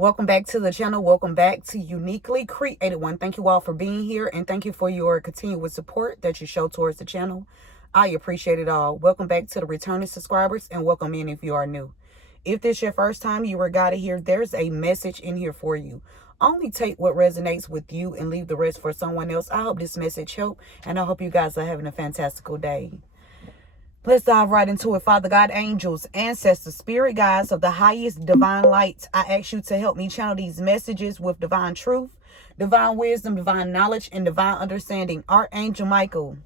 Welcome back to the channel. Welcome back to Uniquely Created One. Thank you all for being here, and thank you for your continuous support that you show towards the channel. I appreciate it all. Welcome back to the returning subscribers, and welcome in if you are new. If this is your first time you were guided here, there's a message in here for you. Only take what resonates with you and leave the rest for someone else. I hope this message helped, and I hope you guys are having a fantastical day. Let's dive right into it. Father God, angels, ancestors, spirit guides of the highest divine light, I ask you to help me channel these messages with divine truth, divine wisdom, divine knowledge, and divine understanding. Archangel Michael,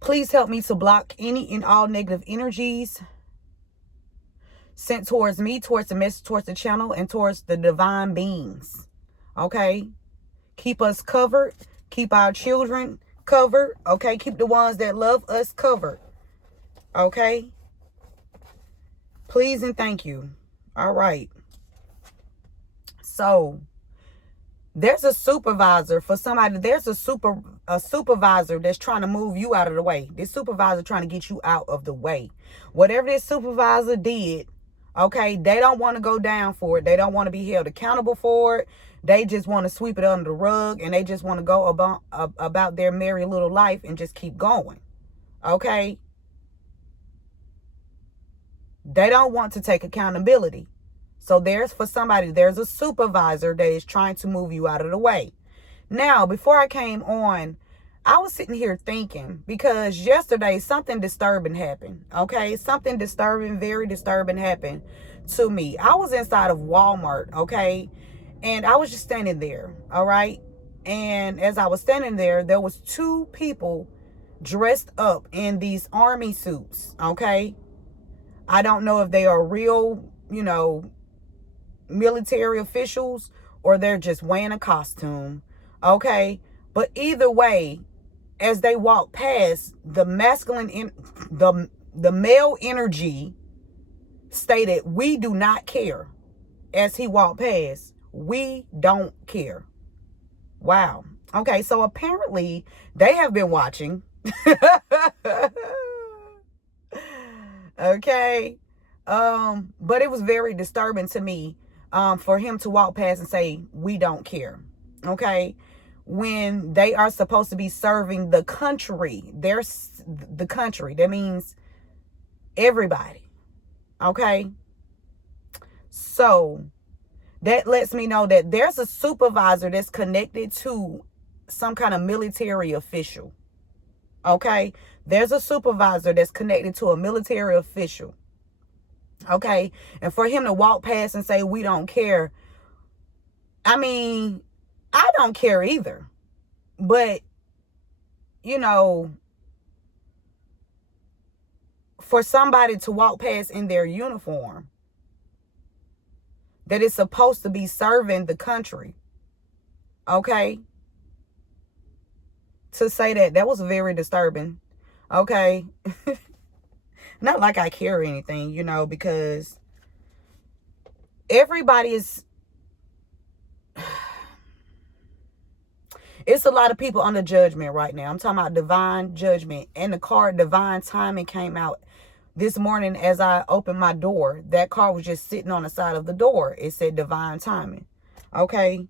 please help me to block any and all negative energies sent towards me, towards the message, towards the channel, and towards the divine beings. Okay? Keep us covered. Keep our children covered. Okay? Keep the ones that love us covered. Okay? Please and thank you. All right. So, there's a supervisor for somebody. There's a supervisor that's trying to move you out of the way. This supervisor trying to get you out of the way. Whatever this supervisor did, okay, they don't want to go down for it. They don't want to be held accountable for it. They just want to sweep it under the rug, and they just want to go about their merry little life and just keep going. Okay? They don't want to take accountability. So there's a supervisor that is trying to move you out of the way. Now, before I came on, I was sitting here thinking, because yesterday something disturbing happened. Okay, something disturbing, very disturbing happened to me. I was inside of Walmart, okay, and I was just standing there, all right. And as I was standing there, there was two people dressed up in these army suits, okay. I don't know if they are real, military officials, or they're just wearing a costume, okay. But either way, as they walk past, the male energy stated, "We do not care." As he walked past, we don't care. Wow. Okay, so apparently they have been watching. Okay. But it was very disturbing to me for him to walk past and say, "We don't care." Okay. When they are supposed to be serving the country, the country. That means everybody. Okay. So that lets me know that there's a supervisor that's connected to some kind of military official. Okay. There's a supervisor that's connected to a military official. Okay. And for him to walk past and say, "We don't care." I mean, I don't care either. But, for somebody to walk past in their uniform that is supposed to be serving the country, okay, to say that was very disturbing. Okay. Not like I care or anything, because everybody is... It's a lot of people under judgment right now. I'm talking about divine judgment. And the card divine timing came out this morning as I opened my door. That card was just sitting on the side of the door. It said divine timing. Okay.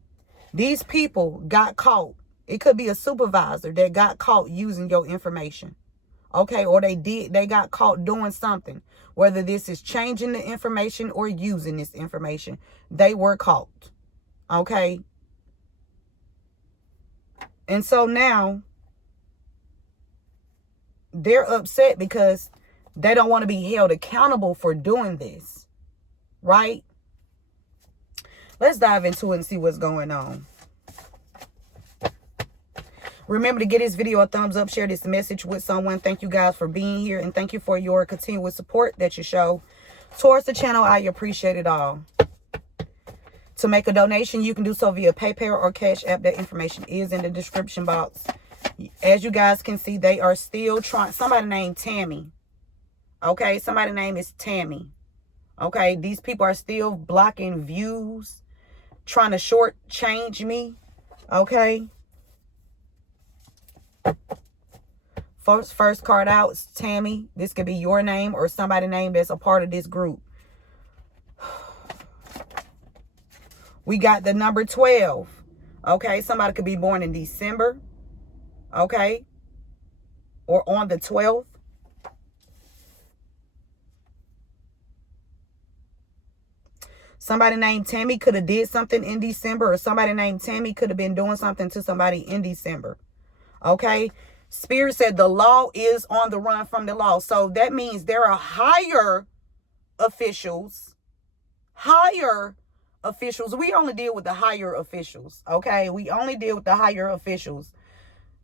These people got caught. It could be a supervisor that got caught using your information. Okay. Or they got caught doing something. Whether this is changing the information or using this information. They were caught. Okay. And so now they're upset because they don't want to be held accountable for doing this. Right? Let's dive into it and see what's going on. Remember to give this video a thumbs up, share this message with someone. Thank you guys for being here, and thank you for your continuous support that you show towards the channel. I appreciate it all. To make a donation, you can do so via PayPal or Cash App. That information is in the description box. As you guys can see, they are still trying. Somebody named Tammy. Okay, somebody's name is Tammy. Okay, these people are still blocking views, trying to shortchange me. Okay. First card out is Tammy. This could be your name or somebody's name that's a part of this group. We got the number 12. Okay, somebody could be born in December. Okay, or on the 12th. Somebody named Tammy could have did something in December, or somebody named Tammy could have been doing something to somebody in December. Okay, Spirit said the law is on the run from the law. So that means there are higher officials. We only deal with the higher officials. Okay, we only deal with the higher officials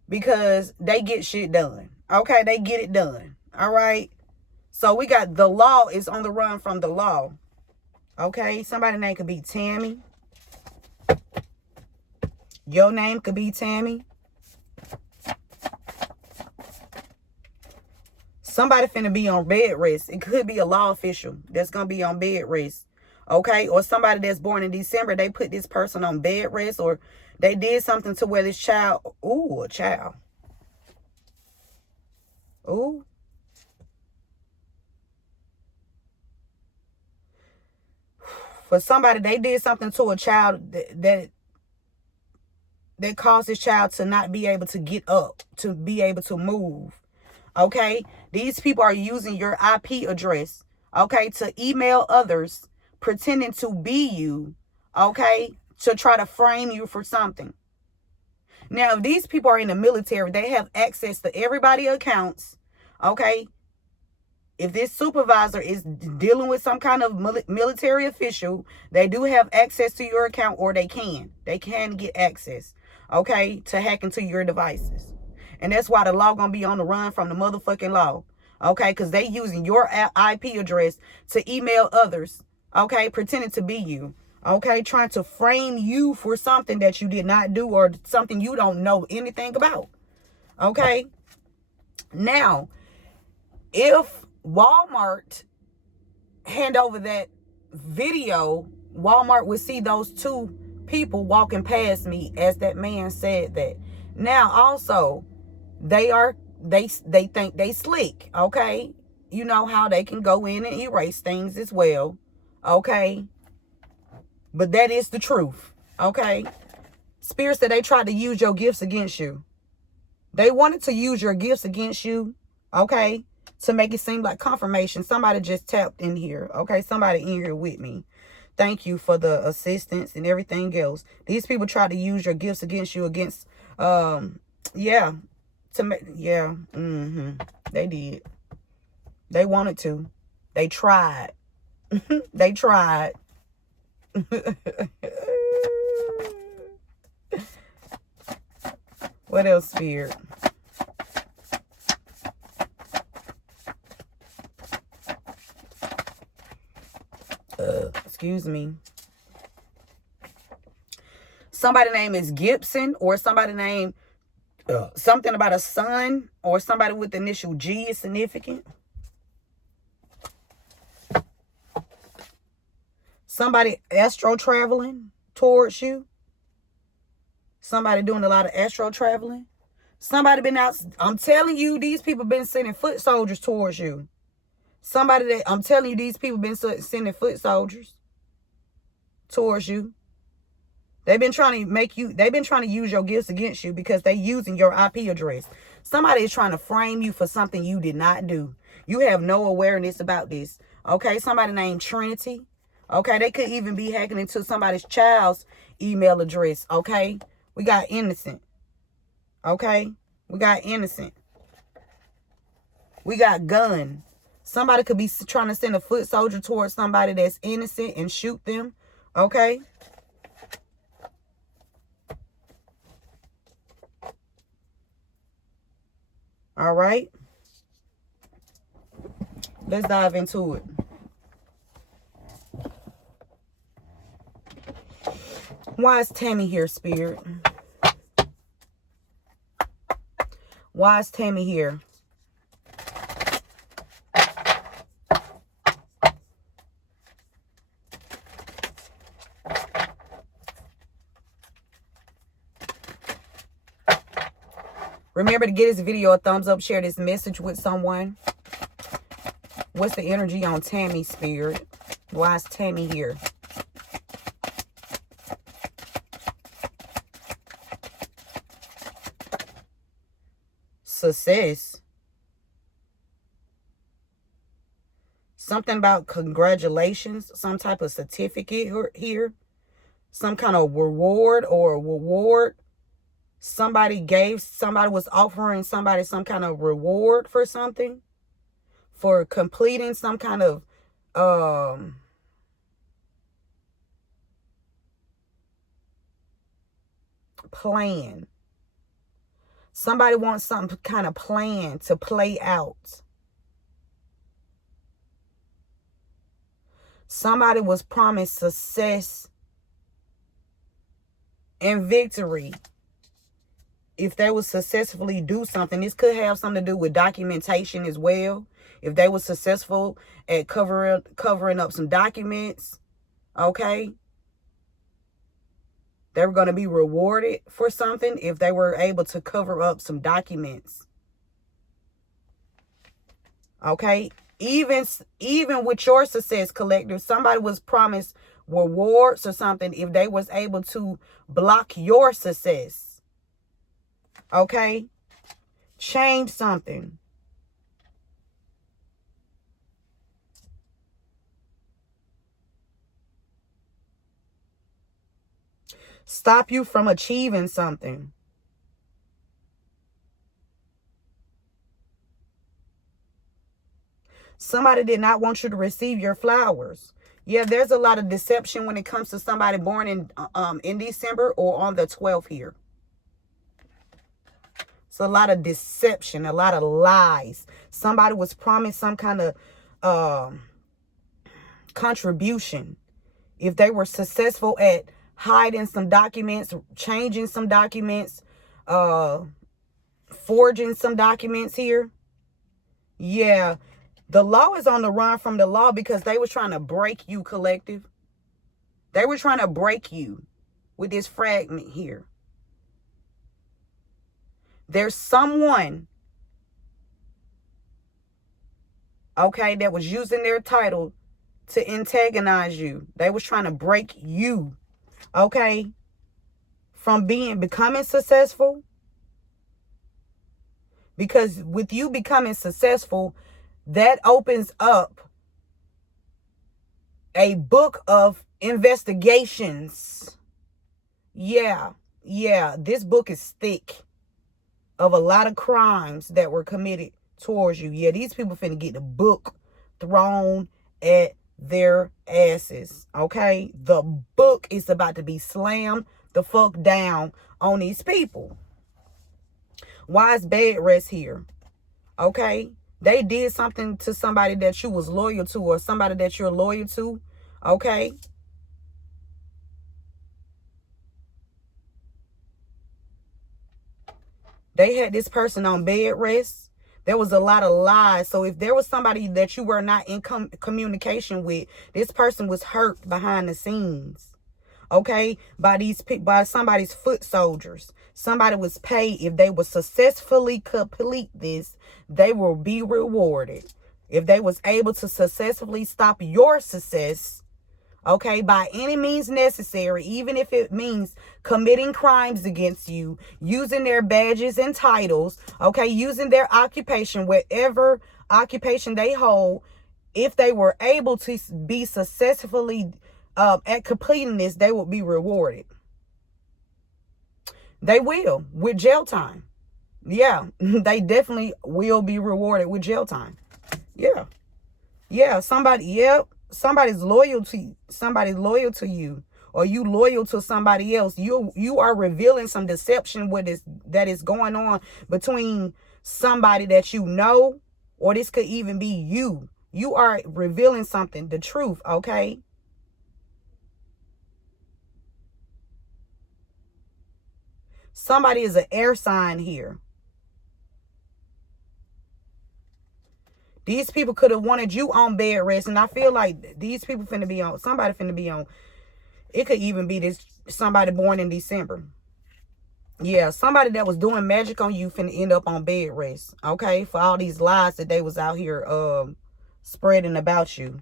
because they get shit done. Okay, they get it done. All right, so we got the law is on the run from the law. Okay, somebody's name could be Tammy. Your name could be Tammy. Somebody finna be on bed rest. It could be a law official that's gonna be on bed rest. Okay, or somebody that's born in December, they put this person on bed rest, or they did something to where this child, a child. For somebody, they did something to a child that caused this child to not be able to get up, to be able to move. Okay, these people are using your IP address, okay, to email others, pretending to be you, okay, to try to frame you for something. Now, if these people are in the military, they have access to everybody's accounts, okay. If this supervisor is dealing with some kind of military official, they do have access to your account, or they can get access, okay, to hack into your devices. And that's why the law gonna be on the run from the motherfucking law, okay, because they using your IP address to email others, okay, pretending to be you, okay, trying to frame you for something that you did not do, or something you don't know anything about, okay. Now, if Walmart hand over that video, Walmart would see those two people walking past me as that man said that. Now, also, they think they slick, okay. You know how they can go in and erase things as well, okay. But that is the truth, okay. Spirit said they tried to use your gifts against you. They wanted to use your gifts against you, okay, to make it seem like confirmation. Somebody just tapped in here, okay? Somebody in here with me. Thank you for the assistance and everything else. These people try to use your gifts against you, against, yeah, to make, yeah, they did. They wanted to. They tried. They tried. What else, Spirit? Excuse me. Somebody name is Gibson, or somebody name something about a son, or somebody with the initial G is significant. Somebody astro traveling towards you. Somebody doing a lot of astro traveling. Somebody been out. I'm telling you, these people been sending foot soldiers towards you. Somebody that, I'm telling you, these people been sending foot soldiers towards you. They've been trying to use your gifts against you because they using your IP address. Somebody is trying to frame you for something you did not do. You have no awareness about this. Okay, somebody named Trinity. Okay, they could even be hacking into somebody's child's email address. Okay, we got innocent. Okay, we got innocent. We got gun. Somebody could be trying to send a foot soldier towards somebody that's innocent and shoot them. Okay. All right. Let's dive into it. Why is Tammy here, Spirit? Why is Tammy here? Remember to give this video a thumbs up, share this message with someone. What's the energy on Tammy, Spirit? Why is Tammy here? success. Something about congratulations, some type of certificate here, some kind of reward or reward. Somebody was offering somebody some kind of reward for something, for completing some kind of plan. Somebody wants some kind of plan to play out. Somebody was promised success and victory if they would successfully do something. This could have something to do with documentation as well. If they were successful at covering up some documents, okay, they were going to be rewarded for something if they were able to cover up some documents. Okay, even with your success, collective, somebody was promised rewards or something if they was able to block your success. Okay, change something. Stop you from achieving something. Somebody did not want you to receive your flowers. Yeah, there's a lot of deception when it comes to somebody born in December or on the 12th here. It's a lot of deception, a lot of lies. Somebody was promised some kind of contribution if they were successful at hiding some documents, changing some documents, forging some documents here. Yeah, the law is on the run from the law because they were trying to break you, collective. They were trying to break you with this fragment here. There's someone, okay, that was using their title to antagonize you. They was trying to break you, okay, from becoming successful. Because with you becoming successful, that opens up a book of investigations. Yeah, this book is thick of a lot of crimes that were committed towards you. Yeah, these people finna get the book thrown at their asses, okay? The book is about to be slammed the fuck down on these people. Why is bed rest here? Okay? They did something to somebody that you was loyal to or somebody that you're loyal to, okay? They had this person on bed rest. There was a lot of lies. So if there was somebody that you were not in communication with, this person was hurt behind the scenes. Okay? By somebody's foot soldiers. Somebody was paid. If they would successfully complete this, they will be rewarded. If they was able to successfully stop your success, okay, by any means necessary, even if it means committing crimes against you, using their badges and titles, okay, using their occupation, whatever occupation they hold, if they were able to be successfully at completing this, they will be rewarded. They will, with jail time. Yeah, they definitely will be rewarded with jail time. Yeah, somebody's loyal to you, or you loyal to somebody else. You are revealing some deception that is going on between somebody that you know, or this could even be you. You are revealing something, the truth, okay? Somebody is an air sign here. These people could have wanted you on bed rest, and I feel like these people finna be on. Somebody finna be on. It could even be somebody born in December. Yeah, somebody that was doing magic on you finna end up on bed rest. Okay, for all these lies that they was out here spreading about you.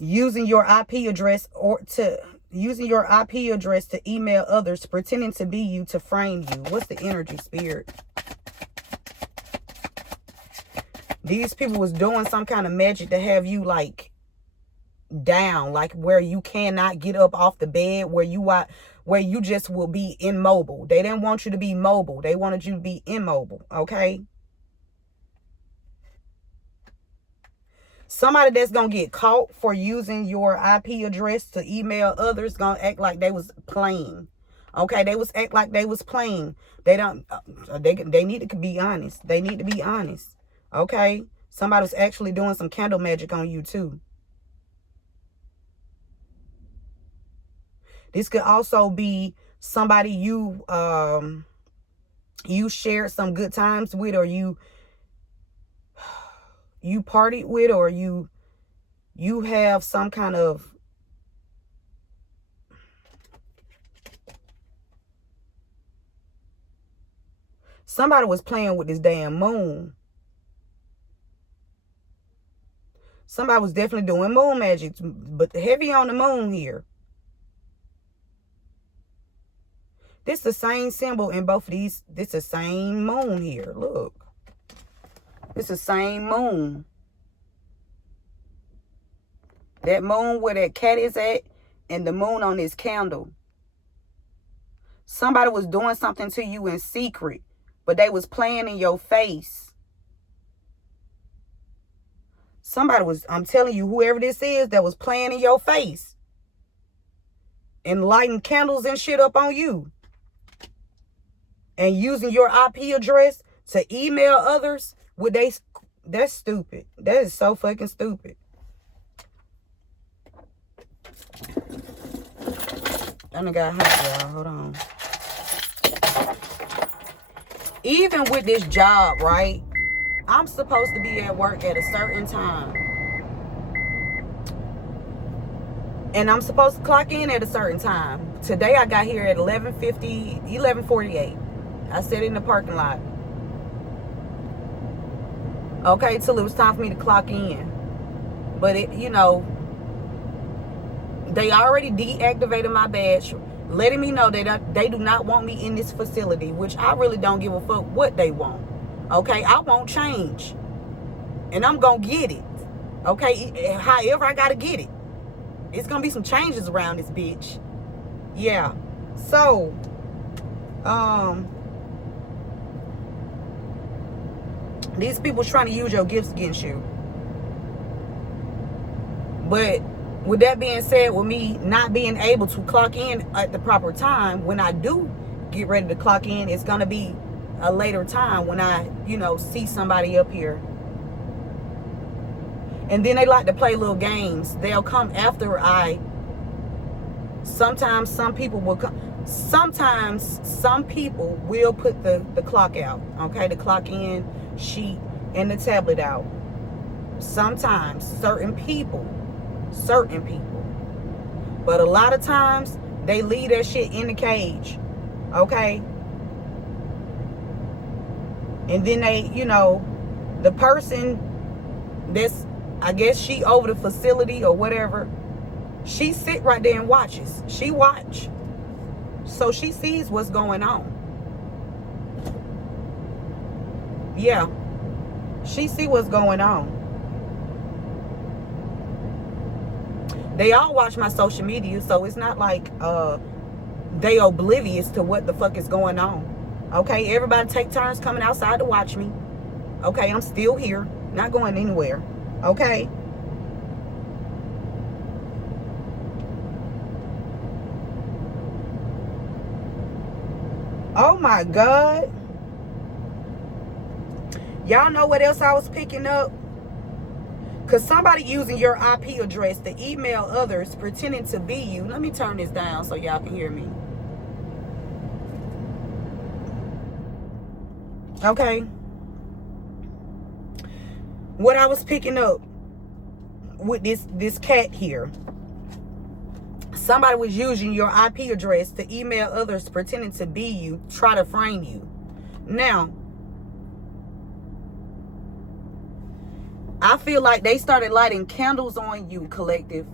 Using your IP address to email others, pretending to be you to frame you. What's the energy, Spirit? These people was doing some kind of magic to have you like down, like where you cannot get up off the bed, where you just will be immobile. They didn't want you to be mobile. They wanted you to be immobile, okay? Somebody that's going to get caught for using your IP address to email others going to act like they was playing. Okay, they was act like they was playing. They don't, they need to be honest. They need to be honest. Okay? Somebody was actually doing some candle magic on you too. This could also be somebody you shared some good times with, or you partied with, or you have some kind of somebody was playing with this damn moon. Somebody was definitely doing moon magic, but heavy on the moon here. This is the same symbol in both of these. This is the same moon here. Look. It's the same moon. That moon where that cat is at, and the moon on this candle. Somebody was doing something to you in secret, but they was playing in your face. Somebody was, I'm telling you, whoever this is that was playing in your face and lighting candles and shit up on you and using your IP address to email others. That's stupid. That is so fucking stupid. I done got hot, y'all. Hold on. Even with this job, right? I'm supposed to be at work at a certain time. And I'm supposed to clock in at a certain time. Today I got here at 11:48. I sat in the parking lot. Okay, till it was time for me to clock in. But it, they already deactivated my badge, letting me know that they do not want me in this facility, which I really don't give a fuck what they want. Okay, I won't change. And I'm going to get it. Okay, however I got to get it. It's going to be some changes around this bitch. Yeah. So, these people trying to use your gifts against you. But with that being said, with me not being able to clock in at the proper time, when I do get ready to clock in, it's going to be a later time when I, see somebody up here. And then they like to play little games. They'll come after sometimes some people will come. Sometimes some people will put the clock out. Okay, the clock in sheet and the tablet out. Sometimes certain people. But a lot of times they leave that shit in the cage. Okay? And then they, the person that's, I guess she over the facility or whatever, she sit right there and watches. She watch. So she sees what's going on. Yeah. She see what's going on. They all watch my social media, so it's not like they oblivious to what the fuck is going on. Okay, everybody take turns coming outside to watch me. Okay, I'm still here, not going anywhere. Okay. Oh my God. Y'all know what else I was picking up? Because somebody using your IP address to email others pretending to be you. Let me turn this down so y'all can hear me. Okay. What I was picking up with this cat here. Somebody was using your IP address to email others pretending to be you, try to frame you. Now, I feel like they started lighting candles on you, collective.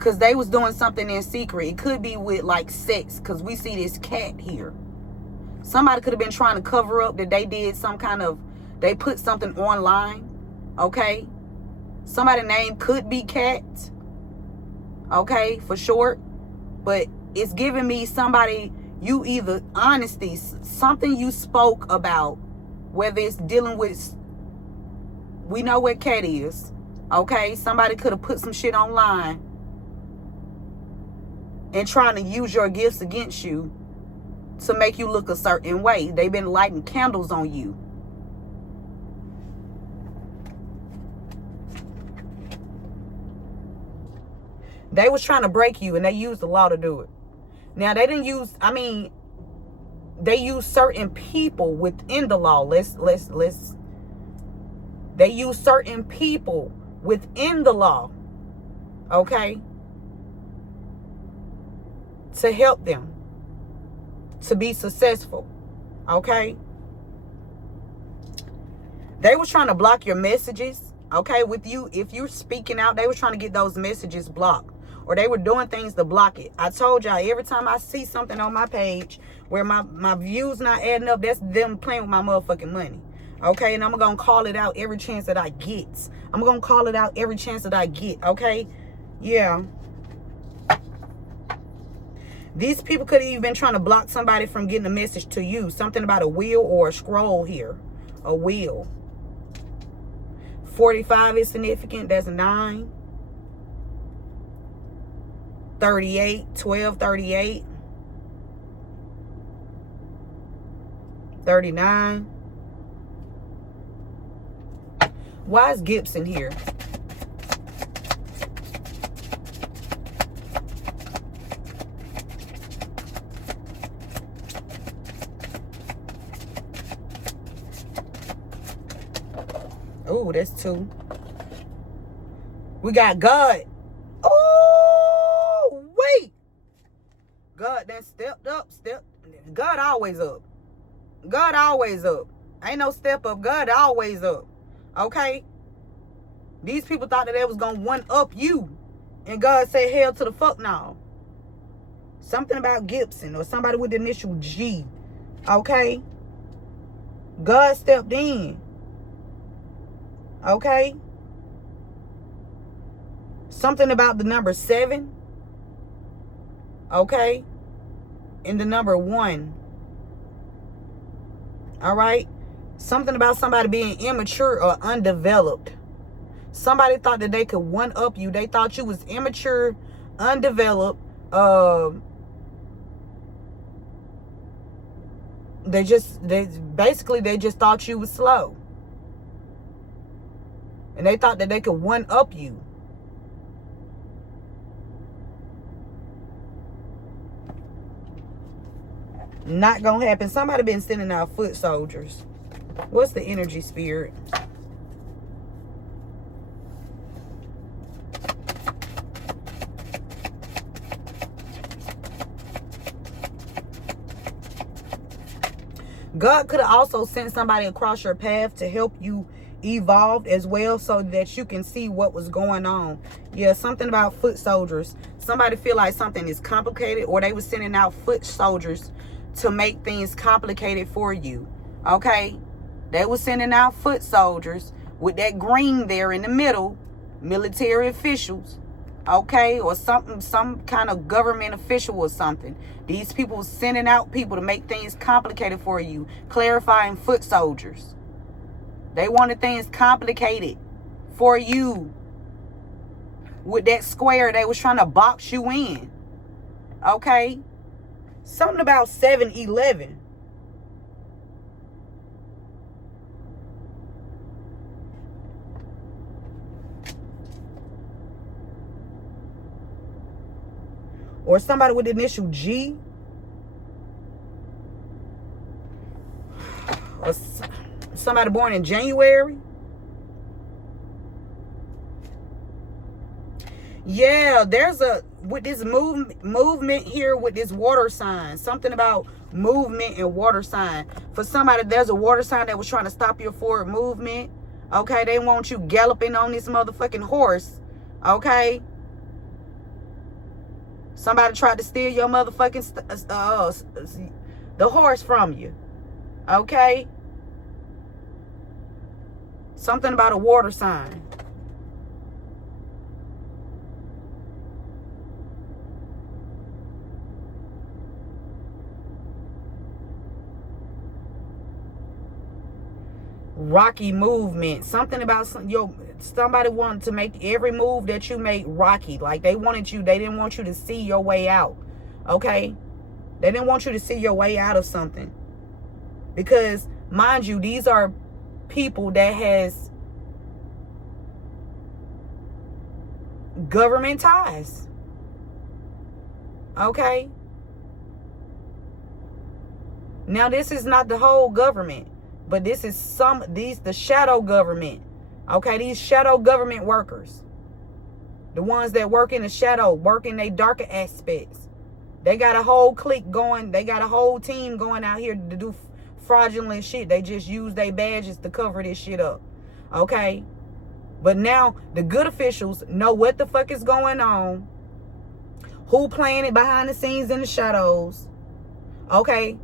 because they was doing something in secret. It could be with like sex, because we see this cat here. Somebody could have been trying to cover up that they did some kind of, they put something online. Okay, somebody's name could be Cat. Okay, for short. But it's giving me somebody, you either honesty, something you spoke about, whether it's dealing with, we know what Cat is. Okay, somebody could have put some shit online and trying to use your gifts against you to make you look a certain way. They've been lighting candles on you. They was trying to break you, and they used the law to do it. Now, they didn't use, I mean, they use certain people within the law. They use certain people within the law, okay, to help them to be successful, okay? They was trying to block your messages, okay, with you. If you're speaking out, they were trying to get those messages blocked. Or they were doing things to block it. I told y'all, every time I see something on my page where my views not adding up, that's them playing with my motherfucking money. Okay, and I'm going to call it out every chance that I get. I'm going to call it out every chance that I get, okay? Yeah. These people could have even been trying to block somebody from getting a message to you. Something about a wheel or a scroll here. A wheel. 45 is significant. That's 9. 38, 1238, 39. Why is Gibson here? Oh, that's 2. We got God. God then stepped up, God always up. God always up. Ain't no step up. God always up. Okay? These people thought that they was going to one up you. And God said, hell to the fuck no. Something about Gibson or somebody with the initial G. Okay? God stepped in. Okay? Something about the number 7. Okay? And the number 1. All right? Something about somebody being immature or undeveloped. Somebody thought that they could one up you. They thought you was immature, undeveloped. They just thought you was slow. And they thought that they could one up you. Not gonna happen. Somebody been sending out foot soldiers. What's the energy, spirit? God could have also sent somebody across your path to help you evolve as well, so that you can see what was going on. Yeah, something about foot soldiers. Somebody feel like something is complicated, or they were sending out foot soldiers to make things complicated for you. Okay? They were sending out foot soldiers with that green there in the middle. Military officials. Okay? Or something, some kind of government official or something. These people were sending out people to make things complicated for you. Clarifying foot soldiers. They wanted things complicated for you. With that square, they was trying to box you in. Okay? Something about 7-11. Or somebody with the initial G. Or somebody born in January. Yeah, there's a, with this movement here with this water sign. Something about movement and water sign. For somebody, there's a water sign that was trying to stop your forward movement. Okay, they want you galloping on this motherfucking horse. Okay. Somebody tried to steal your motherfucking the horse from you. Okay? Something about a water sign. Rocky movement. Something about somebody wanted to make every move that you make rocky. Like they didn't want you to see your way out. Okay? They didn't want you to see your way out of something. Because, mind you, these are people that has government ties. Okay? Now, this is not the whole government, but this is the shadow government. Okay? These shadow government workers. The ones that work in the shadow, work in their darker aspects. They got a whole clique going. They got a whole team going out here to do fraudulent shit. They just use their badges to cover this shit up. Okay? But now the good officials know what the fuck is going on. Who playing it behind the scenes in the shadows. Okay?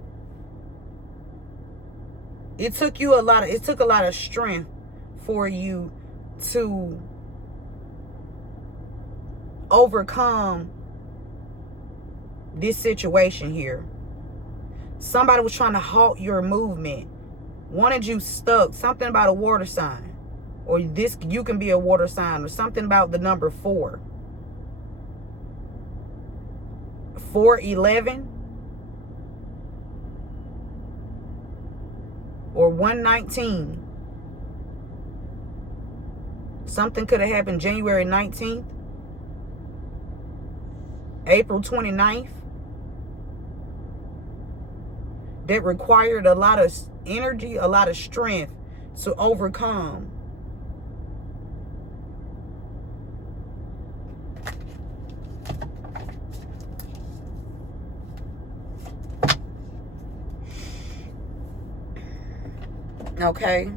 It took a lot of strength for you to overcome this situation here. Somebody was trying to halt your movement. Wanted you stuck. Something about a water sign. Or you can be a water sign. Or something about the number 4. 411. Or 119. Something could have happened January 19th. April 29th. That required a lot of energy, a lot of strength to overcome. Okay.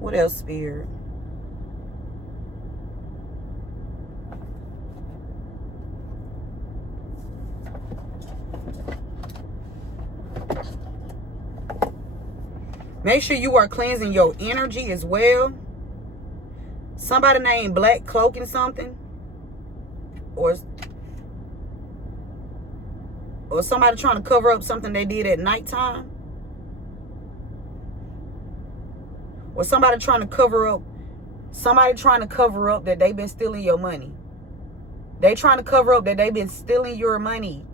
What else, Spirit? Make sure you are cleansing your energy as well. Somebody named Black cloaking something. Or somebody trying to cover up something they did at nighttime. Or somebody trying to cover up that they've been stealing your money. They trying to cover up that they've been stealing your money.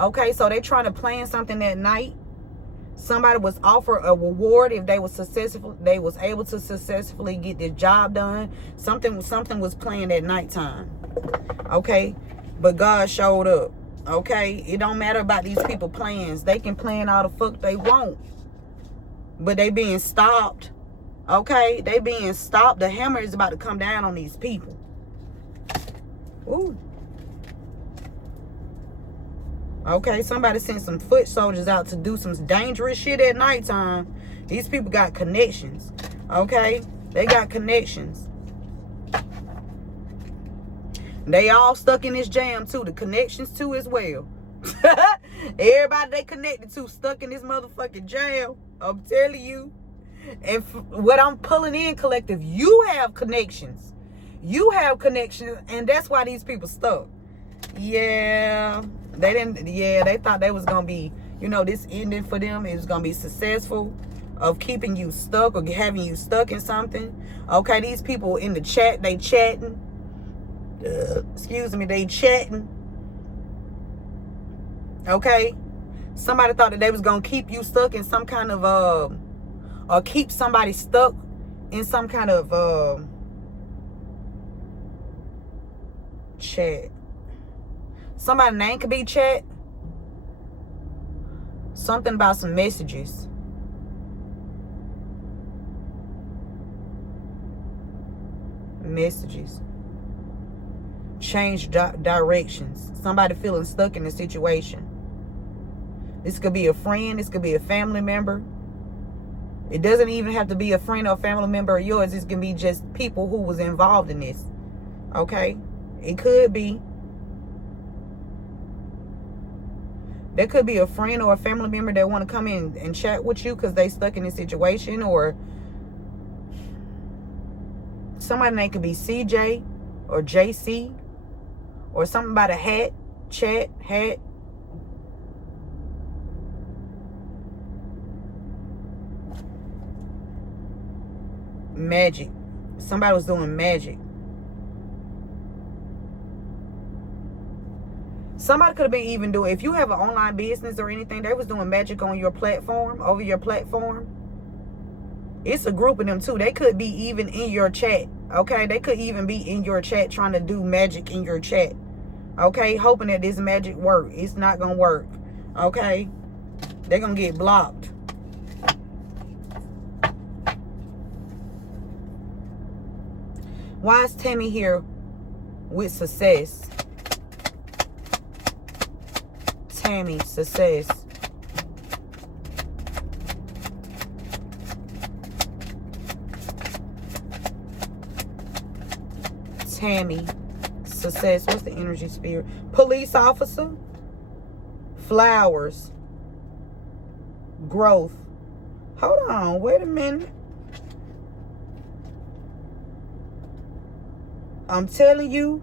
Okay, so they trying to plan something at night. Somebody was offered a reward if they was successful. They was able to successfully get the job done. Something was planned at nighttime. Okay, but God showed up. Okay, it don't matter about these people plans. They can plan all the fuck they want, but they being stopped. Okay, they being stopped. The hammer is about to come down on these people. Ooh. Okay, somebody sent some foot soldiers out to do some dangerous shit at nighttime. These people got connections. Okay? They got connections. They all stuck in this jam too. The connections too as well. Everybody they connected to stuck in this motherfucking jam. I'm telling you. And what I'm pulling in, collective, you have connections. You have connections, and that's why these people stuck. Yeah. They thought they was gonna be, this ending for them. It was gonna be successful of keeping you stuck or having you stuck in something. Okay, these people in the chat, they chatting. They chatting. Okay, somebody thought that they was gonna keep you stuck in some kind of or keep somebody stuck in some kind of chat. Somebody's name could be chat. Something about some messages. Messages. Change directions. Somebody feeling stuck in a situation. This could be a friend. This could be a family member. It doesn't even have to be a friend or family member of yours. It can be just people who was involved in this. Okay? It could be. There could be a friend or a family member that want to come in and chat with you because they stuck in this situation, or somebody name could be CJ or JC or something about a hat, chat, hat. Magic. Somebody was doing magic. Somebody could have been even doing, if you have an online business or anything, they was doing magic on your platform, over your platform. It's a group of them too. They could be even in your chat. Okay, they could even be in your chat trying to do magic in your chat. Okay, hoping that this magic work. It's not gonna work. Okay, they're gonna get blocked. Why is Tammy here with success? Tammy, success. Tammy, success. What's the energy sphere? Police officer. Flowers. Growth. Hold on. Wait a minute. I'm telling you.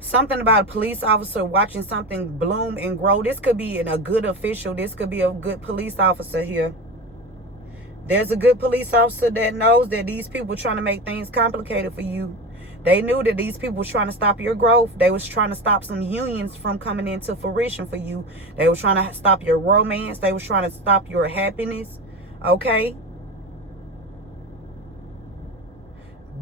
Something about a police officer watching something bloom and grow. This could be a good official. This could be a good police officer here. There's a good police officer that knows that these people were trying to make things complicated for you. They knew that these people were trying to stop your growth. They was trying to stop some unions from coming into fruition for you. They were trying to stop your romance. They was trying to stop your happiness. Okay?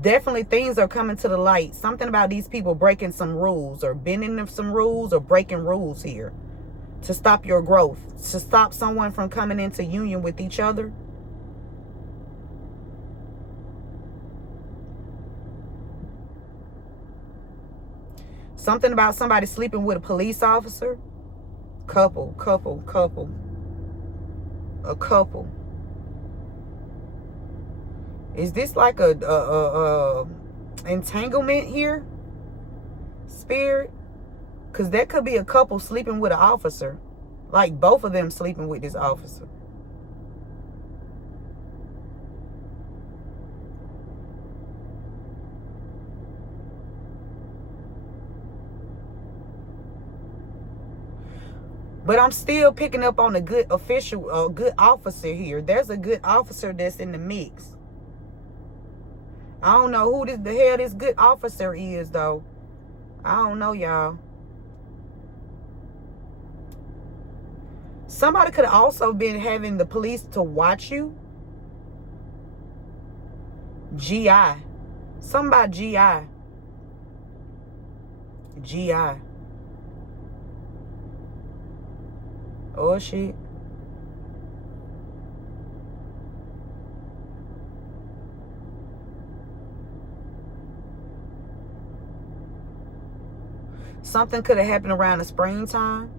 Definitely things are coming to the light. Something about these people breaking some rules or bending of some rules or breaking rules here to stop your growth, to stop someone from coming into union with each other. Something about somebody sleeping with a police officer. Couple. A couple. Is this like a entanglement here, spirit? Because that could be a couple sleeping with an officer. Like both of them sleeping with this officer. But I'm still picking up on a good official, a good officer here. There's a good officer that's in the mix. I don't know who the hell this good officer is, though. I don't know, y'all. Somebody could have also been having the police to watch you. GI. Something about GI. GI. Oh, shit. Something could have happened around the springtime.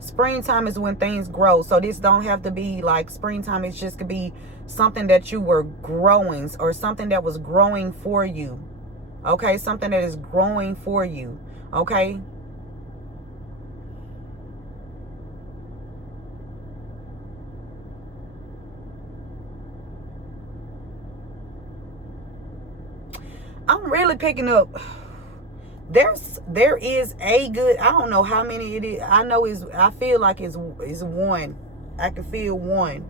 Springtime is when things grow. So this don't have to be like springtime. It just could be something that you were growing or something that was growing for you. Okay? Something that is growing for you. Okay? I'm really picking up. There is a good, I don't know how many it is. I know I feel like it's one. I can feel one.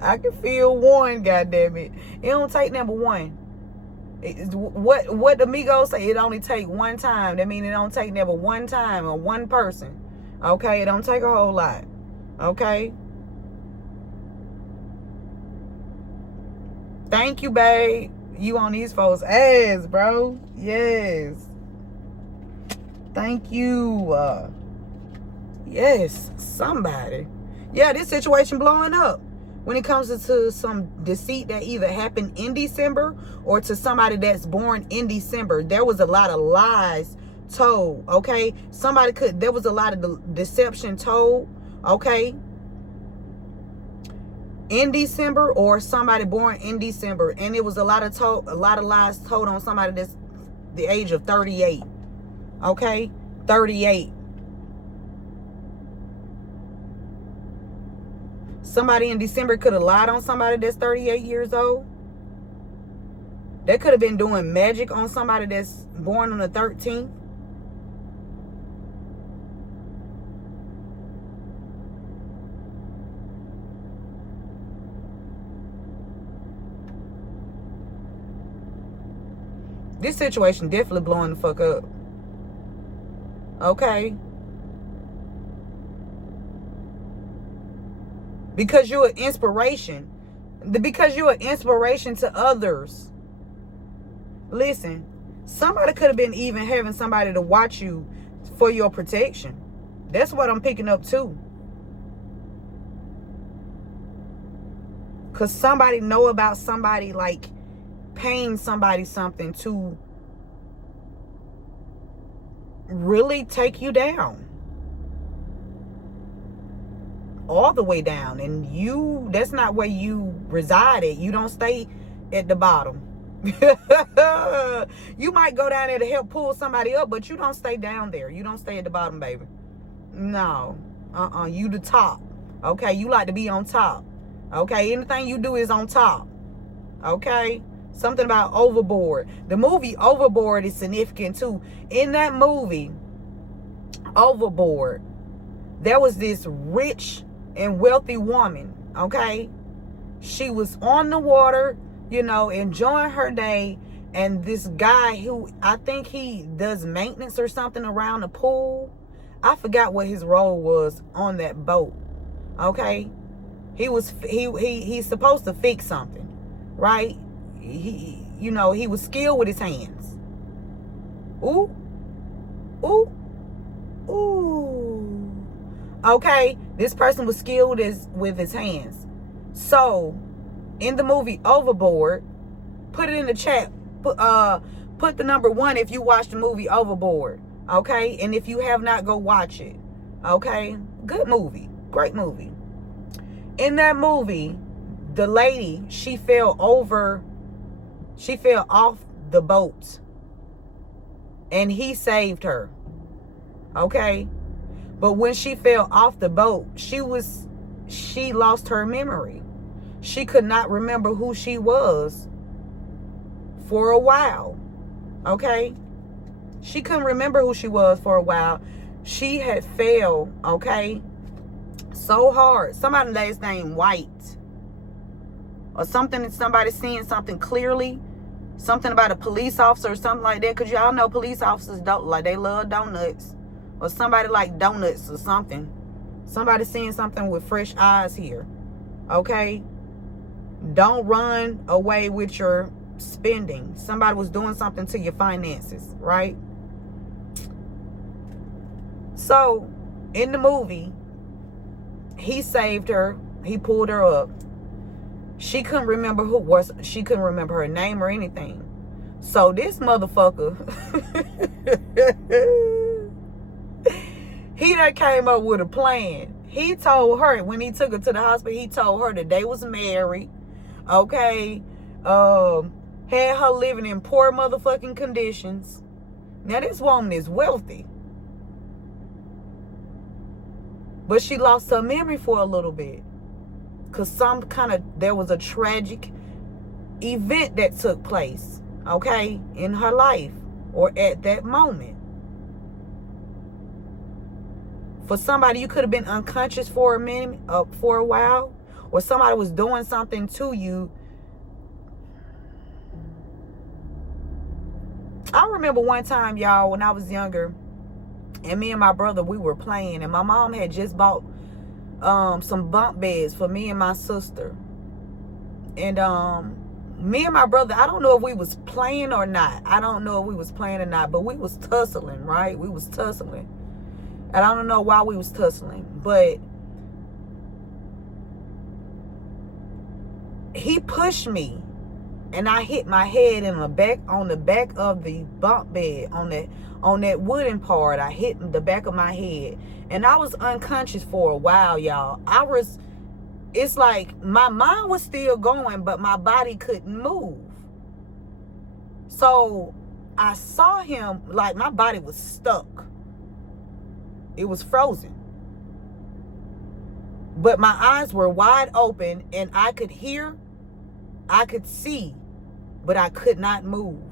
I can feel one, goddammit. It don't take number one. What the Migos say, it only take one time. That means it don't take number one time or one person. Okay? It don't take a whole lot. Okay? Thank you, babe. You on these folks' ass, bro. Yes. Thank you. Yes, somebody. Yeah, this situation blowing up. when it comes to some deceit that either happened in December or to somebody that's born in December. There was a lot of lies told, okay? There was a lot of deception told, okay? In December, or somebody born in December, and it was a lot of lies told on somebody that's the age of 38, okay? 38. Somebody in December could have lied on somebody that's 38 years old. They could have been doing magic on somebody that's born on the 13th. This situation definitely blowing the fuck up. Okay? Because you're an inspiration. Because you're an inspiration to others. Listen, somebody could have been even having somebody to watch you for your protection. That's what I'm picking up too. Because somebody know about somebody like paying somebody something to really take you down. All the way down. And that's not where you reside at. You don't stay at the bottom. You might go down there to help pull somebody up, but you don't stay down there. You don't stay at the bottom, baby. No. You the top. Okay? You like to be on top. Okay? Anything you do is on top. Okay? Something about Overboard. The movie Overboard is significant too. In that movie, Overboard, there was this rich and wealthy woman, okay? She was on the water, enjoying her day, and this guy who, I think he does maintenance or something around the pool. I forgot what his role was on that boat, okay? He's supposed to fix something, right? He was skilled with his hands. Ooh. Okay, this person was skilled with his hands. So, in the movie Overboard, put it in the chat. Put the number 1 if you watch the movie Overboard. Okay, and if you have not, go watch it. Okay, good movie, great movie. In that movie, the lady, she fell off the boat, and he saved her. Okay, but when she fell off the boat, she lost her memory. She could not remember who she was for a while. Okay, she couldn't remember who she was for a while. She had fell, okay, so hard. Somebody last name White or something, somebody seeing something clearly, something about a police officer or something like that, because y'all know police officers they love donuts, or somebody like donuts or something. Somebody seeing something with fresh eyes here. Okay, don't run away with your spending. Somebody was doing something to your finances, right? So in the movie, he saved her, he pulled her up. She couldn't remember she couldn't remember her name or anything. So this motherfucker, he done came up with a plan. He told her, when he took her to the hospital, he told her that they was married. Okay. Had her living in poor motherfucking conditions. Now this woman is wealthy, but she lost her memory for a little bit. Because there was a tragic event that took place, okay, in her life or at that moment. For somebody, you could have been unconscious for a minute, for a while, or somebody was doing something to you. I remember one time, y'all, when I was younger, and me and my brother, we were playing, and my mom had just bought some bunk beds for me and my sister. And me and my brother, I don't know if we was playing or not. But we was tussling, right? We was tussling. And I don't know why we was tussling. But he pushed me, and I hit my head in the back, on the back of the bunk bed, on that wooden part. I hit the back of my head, and I was unconscious for a while, y'all. It's like my mind was still going, but my body couldn't move. So I saw him, like my body was stuck. It was frozen. But my eyes were wide open, and I could hear, I could see, but I could not move.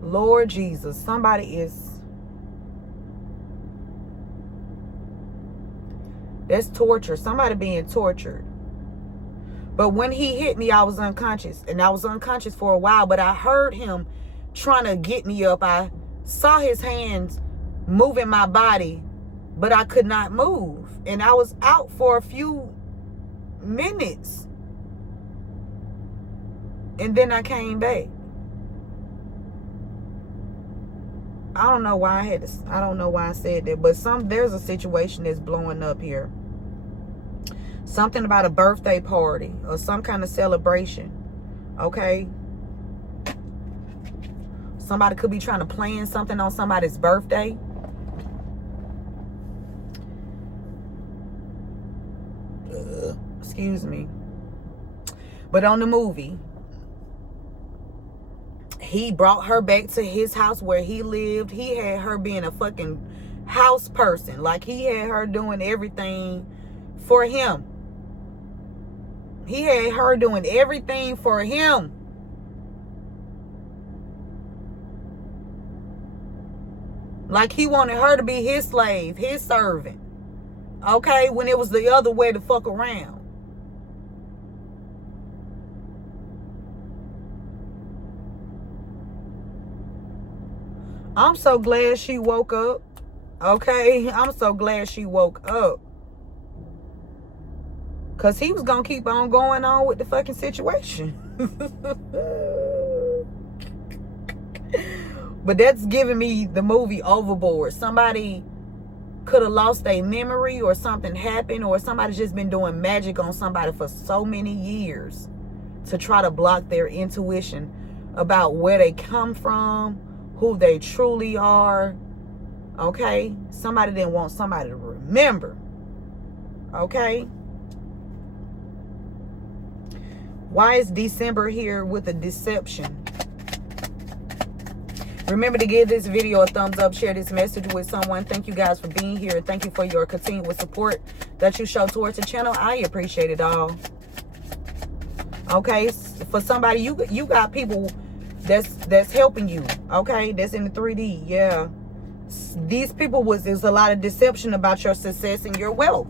Lord Jesus, that's torture. Somebody being tortured. But when he hit me, I was unconscious. And I was unconscious for a while, but I heard him trying to get me up. I saw his hands moving my body, but I could not move. And I was out for a few minutes. And then I came back. I don't know why I said that, but there's a situation that's blowing up here. Something about a birthday party or some kind of celebration. Okay? Somebody could be trying to plan something on somebody's birthday. Excuse me. But on the movie, he brought her back to his house where he lived. He had her being a fucking house person. Like, he had her doing everything for him. He had her doing everything for him. Like, he wanted her to be his slave, his servant. Okay? When it was the other way to fuck around. I'm so glad she woke up. Okay? I'm so glad she woke up. Because he was going to keep on going on with the fucking situation. But that's giving me the movie Overboard. Somebody could have lost their memory, or something happened, or somebody's just been doing magic on somebody for so many years to try to block their intuition about where they come from, who they truly are. Okay? Somebody didn't want somebody to remember. Okay? Why is December here with a deception? Remember to give this video a thumbs up, share this message with someone. Thank you guys for being here. Thank you for your continuous support that you show towards the channel. I appreciate it all. Okay, for somebody, you got people that's helping you. Okay, that's in the 3D. Yeah, these people there's a lot of deception about your success and your wealth.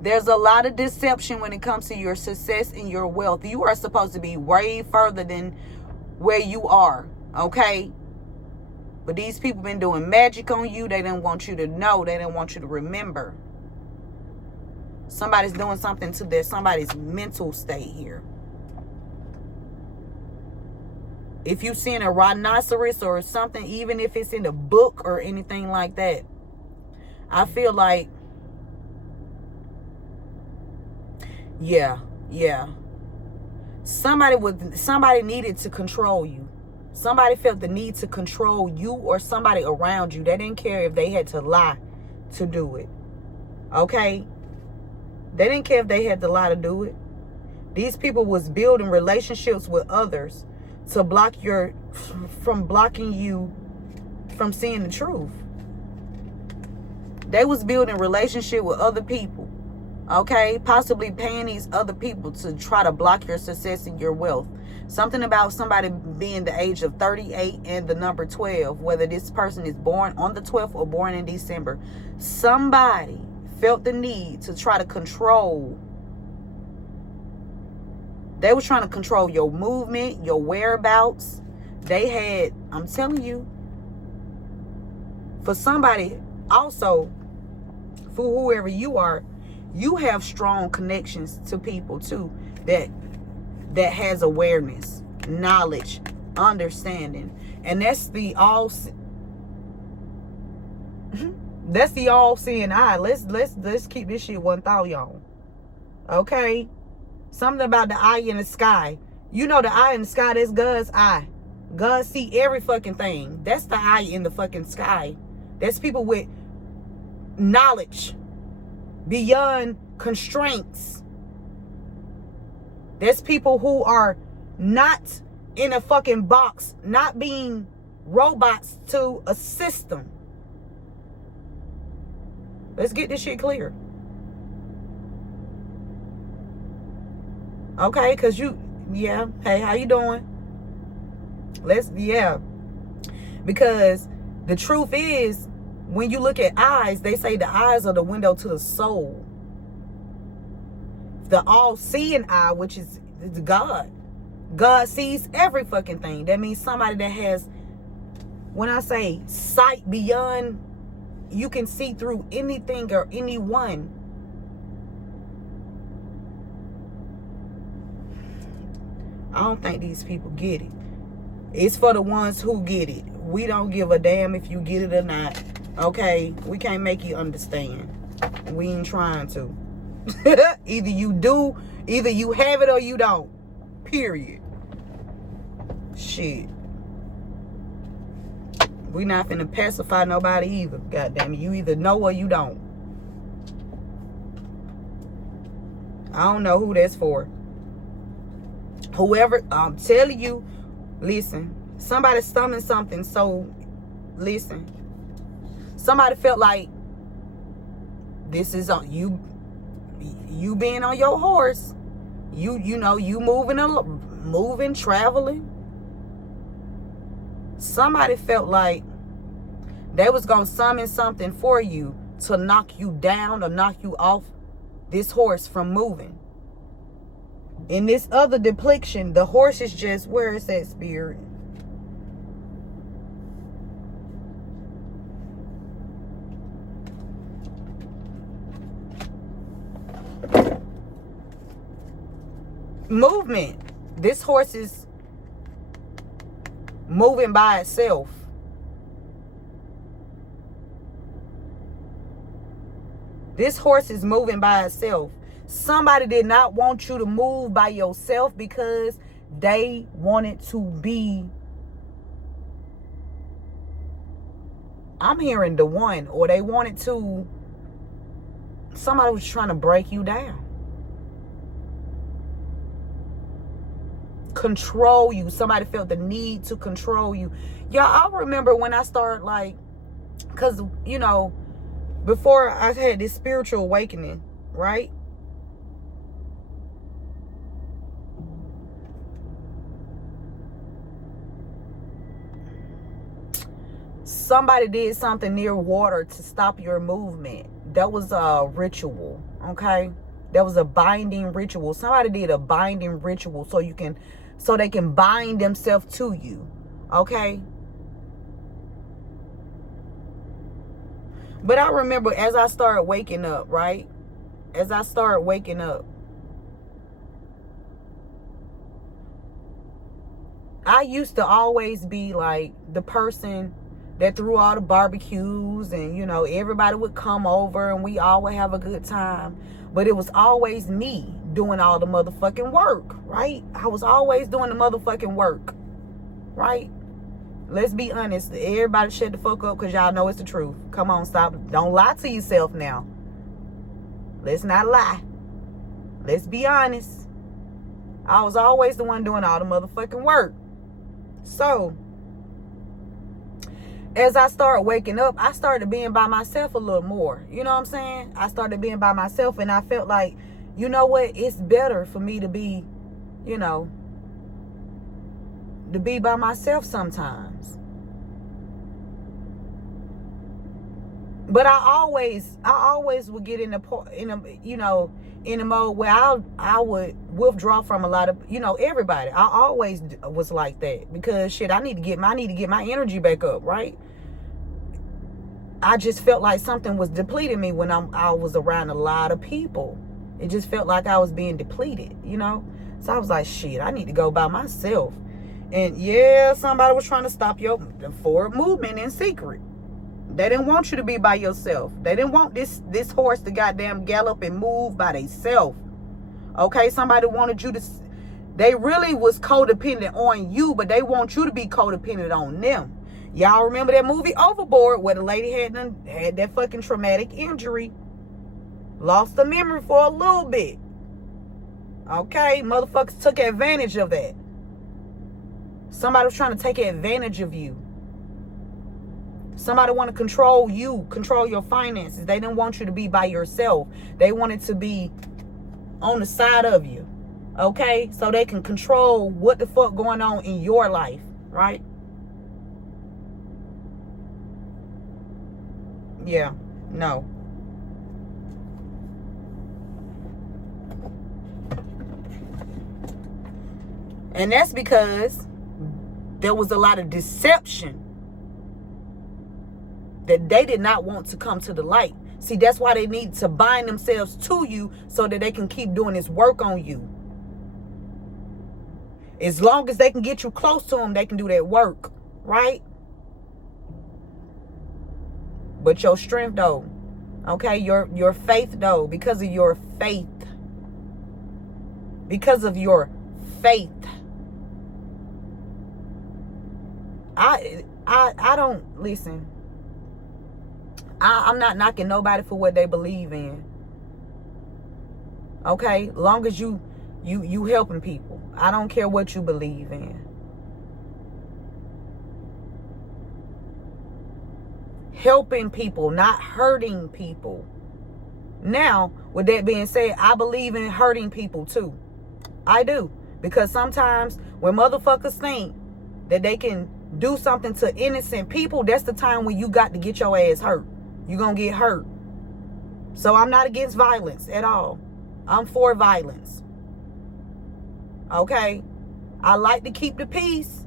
There's a lot of deception when it comes to your success and your wealth. You are supposed to be way further than where you are. Okay. But these people been doing magic on you. They didn't want you to know. They didn't want you to remember. Somebody's doing something to somebody's mental state here. If you've seen a rhinoceros or something, even if it's in a book or anything like that, I feel like, yeah. Somebody needed to control you. Somebody felt the need to control you or somebody around you. They didn't care if they had to lie to do it. Okay? They didn't care if they had to lie to do it. These people was building relationships with others to block blocking you from seeing the truth. They was building relationship with other people. Okay? Possibly paying these other people to try to block your success and your wealth. Something about somebody being the age of 38 and the number 12, whether this person is born on the 12th or born in December. Somebody felt the need to try to control. They were trying to control your movement, your whereabouts. They had, I'm telling you, for somebody also, for whoever you are, you have strong connections to people too that has awareness, knowledge, understanding. And that's the all-seeing eye. Let's keep this shit 1,000, y'all. Okay? Something about the eye in the sky. You know the eye in the sky, that's God's eye. God see every fucking thing. That's the eye in the fucking sky. That's people with knowledge beyond constraints. There's people who are not in a fucking box, not being robots to a system. Let's get this shit clear. Okay, because hey, how you doing? Because the truth is, when you look at eyes, they say the eyes are the window to the soul. The all-seeing eye, which is God. God sees every fucking thing. That means somebody that has, when I say sight beyond, you can see through anything or anyone. I don't think these people get it. It's for the ones who get it. We don't give a damn if you get it or not. Okay? We can't make you understand. We ain't trying to. Either you do, either you have it or you don't. Period. Shit. We not finna pacify nobody either. God damn it. You either know or you don't. I don't know who that's for. Whoever, I'm telling you, listen, somebody summoned something, so listen. Somebody felt like this is on you being on your horse. You know, you moving, traveling. Somebody felt like they was gonna summon something for you to knock you down or knock you off this horse from moving. In this other depiction, the horse is just, where is that spirit? Movement. This horse is moving by itself. This horse is moving by itself. Somebody did not want you to move by yourself because they wanted to be, I'm hearing the one, or they wanted to, somebody was trying to break you down. Control you. Somebody felt the need to control you. Y'all, I remember when I started, like, because, you know, before I had this spiritual awakening, right? Somebody did something near water to stop your movement. That was a ritual, okay? That was a binding ritual. Somebody did a binding ritual so they can bind themselves to you, okay? But I remember as I started waking up, right? As I started waking up, I used to always be like the person that threw all the barbecues, and, you know, everybody would come over and we all would have a good time. But it was always me doing all the motherfucking work, right? I was always doing the motherfucking work, right? Let's be honest. Everybody shut the fuck up because y'all know it's the truth. Come on, stop. Don't lie to yourself now. Let's not lie. Let's be honest. I was always the one doing all the motherfucking work. So, as I started waking up, I started being by myself a little more. You know what I'm saying? I started being by myself, and I felt like, you know what? It's better for me to be, you know, to be by myself sometimes. But I always would get in a mode where I would withdraw from a lot of, you know, everybody. I always was like that because shit, I need to get my energy back up, right? I just felt like something was depleting me when I was around a lot of people. It just felt like I was being depleted, you know? So I was like, shit, I need to go by myself. And yeah, somebody was trying to stop your forward movement in secret. They didn't want you to be by yourself. They didn't want this horse to goddamn gallop and move by themselves. Okay, somebody wanted you to, they really was codependent on you, but they want you to be codependent on them. Y'all remember that movie Overboard, where the lady had that fucking traumatic injury, lost the memory for a little bit. Okay, motherfuckers took advantage of that. Somebody was trying to take advantage of you. Somebody want to control you, control your finances. They didn't want you to be by yourself. They wanted to be on the side of you. Okay, so they can control what the fuck going on in your life, right? Yeah, no. And that's because there was a lot of deception that they did not want to come to the light. See, that's why they need to bind themselves to you so that they can keep doing this work on you. As long as they can get you close to them, they can do that work, right? But your strength, though, okay, your faith, though, because of your faith, I don't listen. I'm not knocking nobody for what they believe in. Okay, long as you helping people, I don't care what you believe in. Helping people, not hurting people. Now, with that being said, I believe in hurting people too. I do. Because sometimes when motherfuckers think that they can do something to innocent people, that's the time when you got to get your ass hurt. You're going to get hurt. So I'm not against violence at all. I'm for violence. Okay? I like to keep the peace,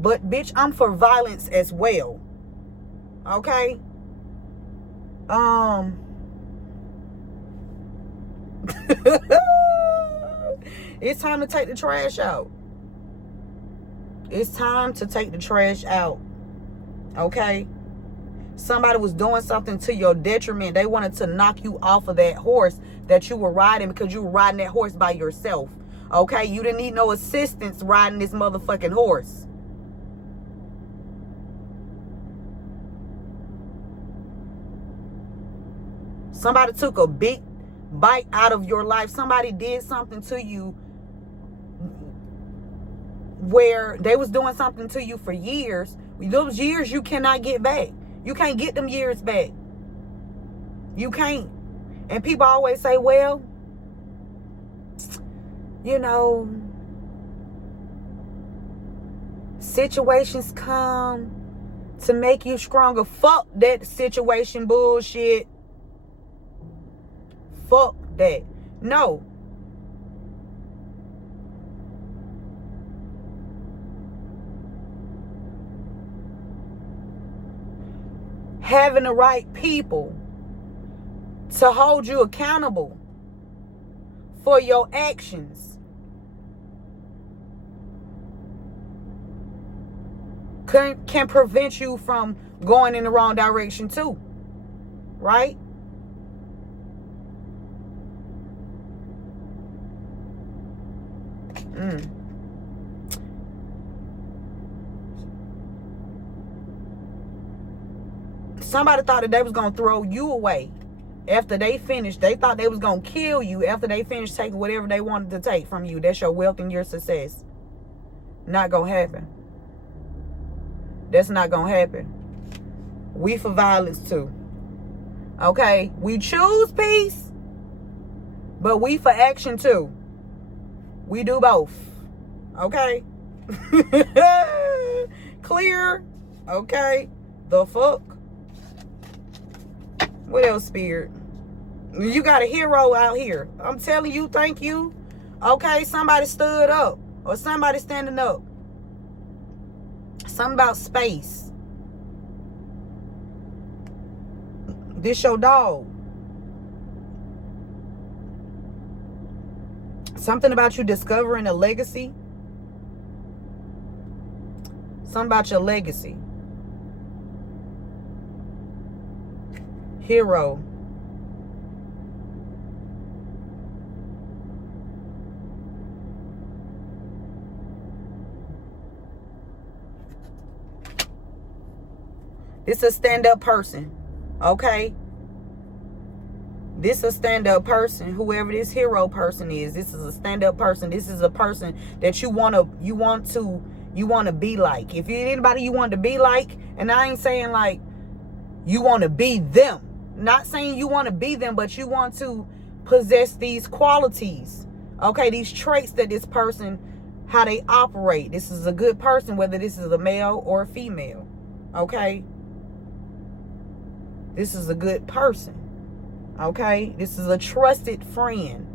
but bitch, I'm for violence as well. Okay? It's time to take the trash out. It's time to take the trash out. Okay? Somebody was doing something to your detriment. They wanted to knock you off of that horse that you were riding because you were riding that horse by yourself. Okay? You didn't need no assistance riding this motherfucking horse. Somebody took a big bite out of your life. Somebody did something to you where they was doing something to you for years. Those years you cannot get back. You can't get them years back. You can't. And people always say, well, you know, situations come to make you stronger. Fuck that situation bullshit. Fuck that. No. Having the right people to hold you accountable for your actions can prevent you from going in the wrong direction too. Right? Somebody thought that they was going to throw you away after they finished. They thought they was going to kill you after they finished taking whatever they wanted to take from you. That's your wealth and your success. Not going to happen. That's not going to happen. We for violence too. Okay? We choose peace, but we for action too. We do both. Okay? Clear? Okay? The fuck? What else, Spirit? You got a hero out here. I'm telling you, thank you. Okay, somebody stood up. Or somebody standing up. Something about space. This your dog. Something about you discovering a legacy. Something about your legacy. Hero. This is a stand-up person. Okay? This is a stand-up person. Whoever this hero person is, this is a stand-up person. This is a person that you want to be like. If you're anybody you want to be like, and I ain't saying like you want to be them. Not saying you want to be them, but you want to possess these qualities. Okay, these traits that this person, how they operate. This is a good person, whether this is a male or a female. Okay? This is a good person. Okay? This is a trusted friend.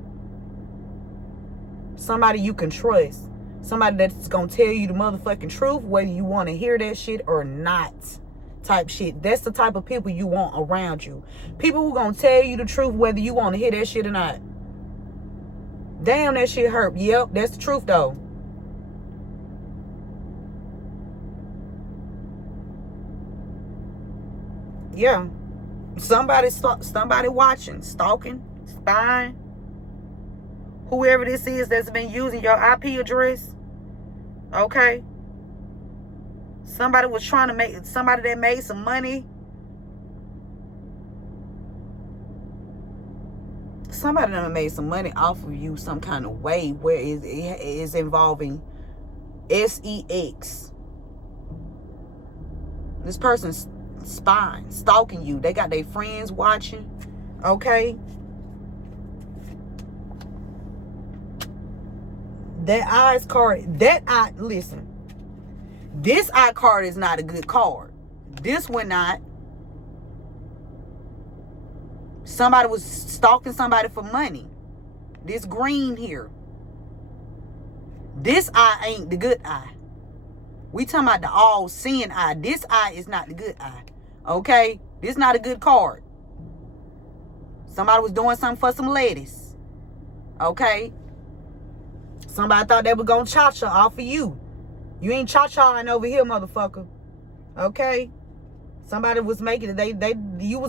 Somebody you can trust. Somebody that's going to tell you the motherfucking truth, whether you want to hear that shit or not. Type shit. That's the type of people you want around you. People who going to tell you the truth, whether you want to hear that shit or not. Damn, that shit hurt. Yep, that's the truth, though. Yeah. Somebody watching, stalking, spying. Whoever this is that's been using your IP address. Okay? Somebody was trying to make, somebody that made some money. Somebody that made some money off of you some kind of way where it is involving sex. This person's spying, stalking you. They got their friends watching. Okay? That eyes card, listen. This eye card is not a good card. This one not. Somebody was stalking somebody for money. This green here. This eye ain't the good eye. We talking about the all-seeing eye. This eye is not the good eye. Okay? This not a good card. Somebody was doing something for some ladies. Okay? Somebody thought they were gonna cha-cha off of you. You ain't cha-chaing over here, motherfucker. Okay? Somebody was making it. You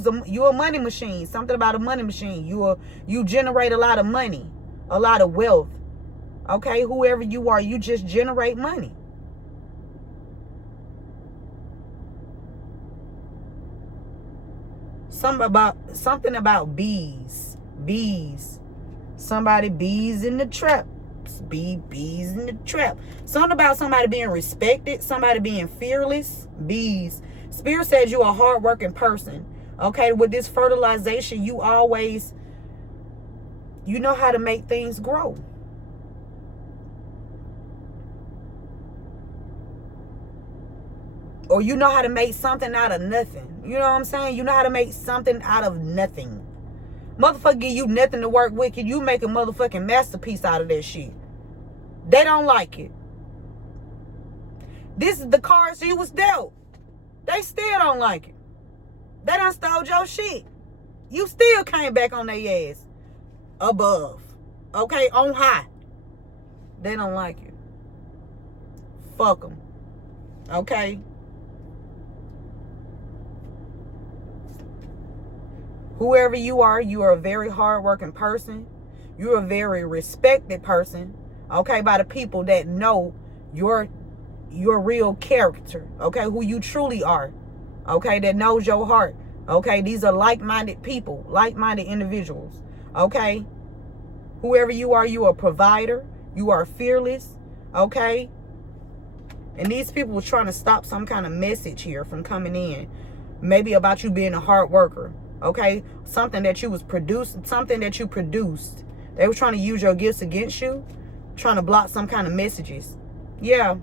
a money machine. Something about a money machine. You generate a lot of money, a lot of wealth. Okay? Whoever you are, you just generate money. Something about bees. Bees. Somebody bees in the trap. Bees in the trap. Something about somebody being respected, somebody being fearless. Bees. Spirit says you're a hardworking person. Okay, with this fertilization, you know how to make things grow. Or you know how to make something out of nothing. You know what I'm saying? You know how to make something out of nothing. Motherfucker give you nothing to work with. You make a motherfucking masterpiece out of that shit. They don't like it. This is the cards you was dealt. They still don't like it. They done stole your shit. You still came back on their ass. Above. Okay? On high. They don't like it. Fuck them. Okay? Whoever you are a very hardworking person. You're a very respected person. Okay? By the people that know your real character. Okay? Who you truly are. Okay? That knows your heart. Okay? These are like-minded people. Like-minded individuals. Okay? Whoever you are a provider. You are fearless. Okay? And these people were trying to stop some kind of message here from coming in. Maybe about you being a hard worker. Okay? Something that you produced. They were trying to use your gifts against you. Trying to block some kind of messages. Yeah.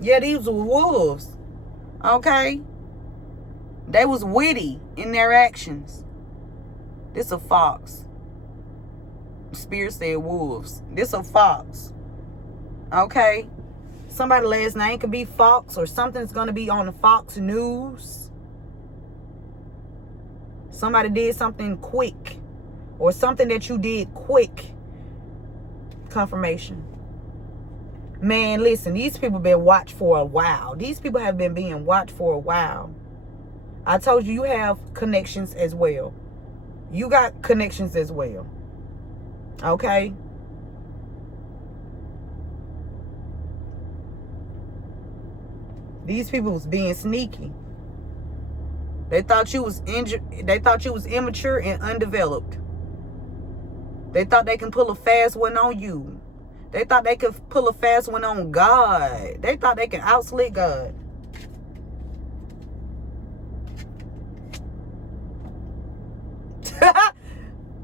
Yeah, these were wolves. Okay? They was witty in their actions. This a fox. Spirit said wolves. This a fox. Okay? Somebody's last name could be Fox, or something's going to be on the Fox News. Somebody did something quick, or something that you did quick. Confirmation. Man, listen, these people been watched for a while. These people have been being watched for a while. I told you have connections as well. You got connections as well. Okay? These people was being sneaky. They thought you was injured. They thought you was immature and undeveloped. They thought they can pull a fast one on you. They thought they could pull a fast one on God. They thought they can outslick God.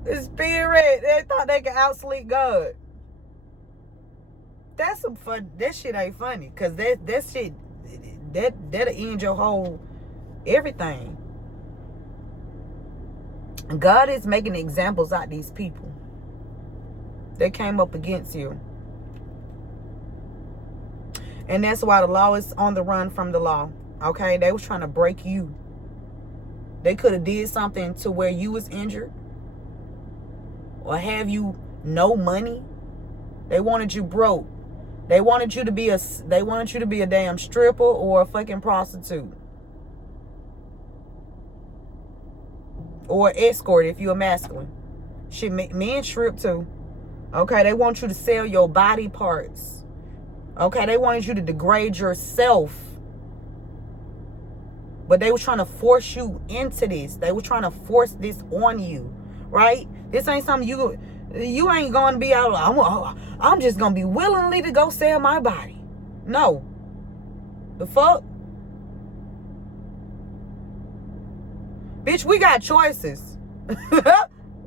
The spirit, they thought they could outsleep God. That's some fun. That shit ain't funny. Cause that shit, that'll end your whole everything. God is making examples out of these people. They came up against you. And that's why the law is on the run from the law. Okay? They was trying to break you. They could have did something to where you was injured. Or have you no money. They wanted you broke. They wanted you to be a damn stripper or a fucking prostitute. Or escort if you're masculine. Shit, men strip too. Okay, they want you to sell your body parts. Okay, they wanted you to degrade yourself. But they were trying to force you into this. They were trying to force this on you. Right? This ain't something you ain't going to be out. I'm just going to be willingly to go sell my body. No. The fuck? Bitch, we got choices.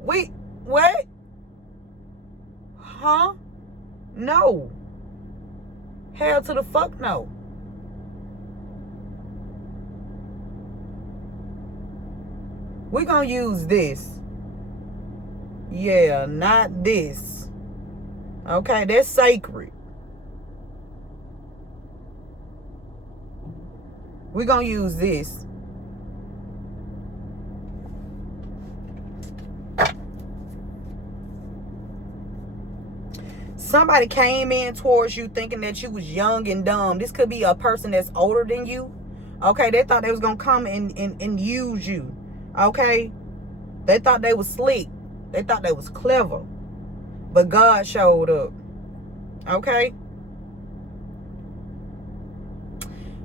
What? Huh? No. Hell to the fuck no. We're gonna use this. Yeah, not this. Okay, that's sacred. We're gonna use this. Somebody came in towards you thinking that you was young and dumb. This could be a person that's older than you. Okay, they thought they was going to come and use you. Okay? They thought they was slick. They thought they was clever. But God showed up. Okay?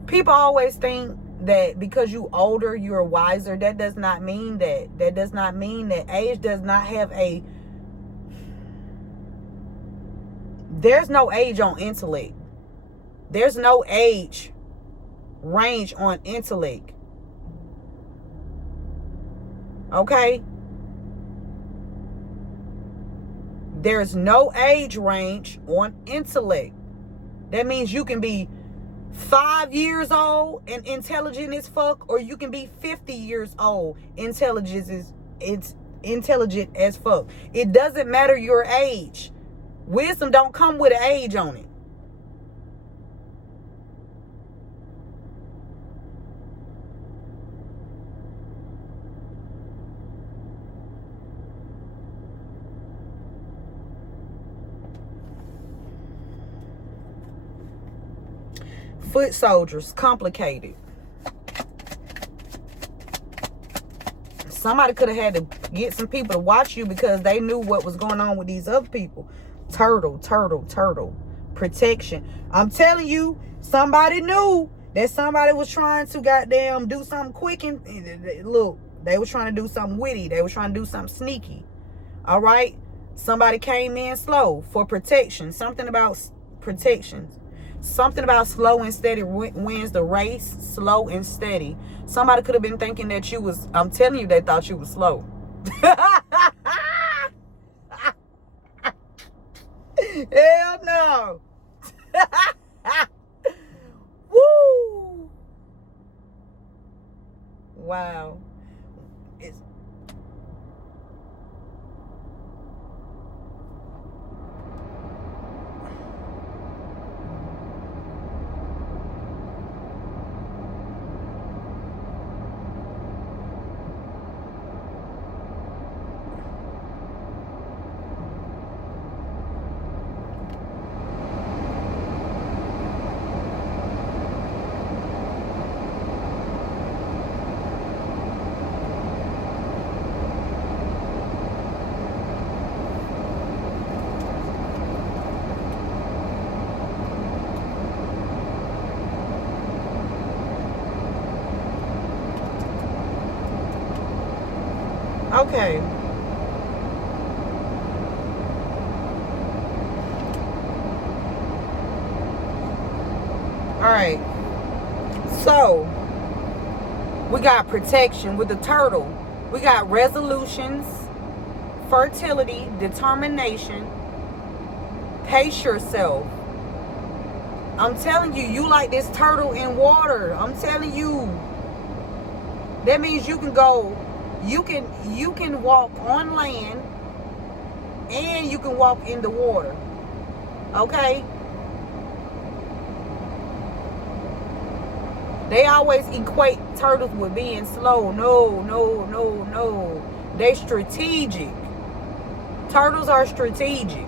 People always think that because you older, you're wiser. That does not mean that. That does not mean that. Age does not have a... There's no age on intellect. There's no age range on intellect. Okay? There's no age range on intellect. That means you can be 5 years old and intelligent as fuck, or you can be 50 years old, intelligent as fuck. It doesn't matter your age. Wisdom don't come with an age on it. Foot soldiers, complicated. Somebody could have had to get some people to watch you because they knew what was going on with these other people. Turtle. Protection. I'm telling you, somebody knew that somebody was trying to goddamn do something quick and look, they were trying to do something witty. They were trying to do something sneaky. All right? Somebody came in slow for protection. Something about protection. Something about slow and steady wins the race. Slow and steady. Somebody could have been thinking that you was, I'm telling you, they thought you was slow. Hell no. Woo. Wow. It's Okay. All right. So, we got protection with the turtle. We got resolutions, fertility, determination, pace yourself. I'm telling you, you like this turtle in water. I'm telling you. That means you can go, you can walk on land and you can walk in the water. Okay? They always equate turtles with being slow. No, no, no, no. They strategic. Turtles are strategic.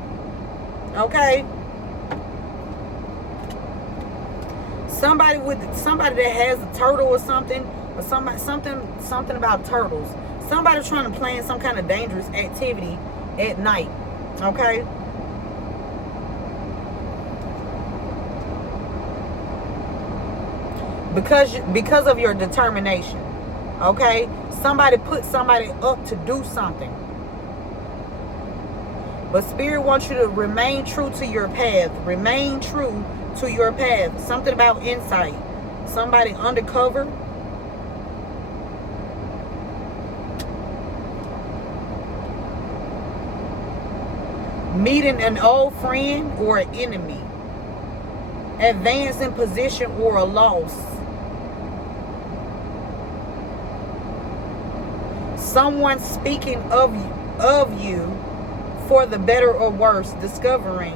Okay? Somebody that has a turtle or something, or something about turtles. Somebody trying to plan some kind of dangerous activity at night. Okay? Because of your determination. Okay? Somebody put somebody up to do something. But Spirit wants you to remain true to your path. Remain true to your path. Something about insight. Somebody undercover. Meeting an old friend or an enemy. Advancing position or a loss. Someone speaking of you for the better or worse. Discovering.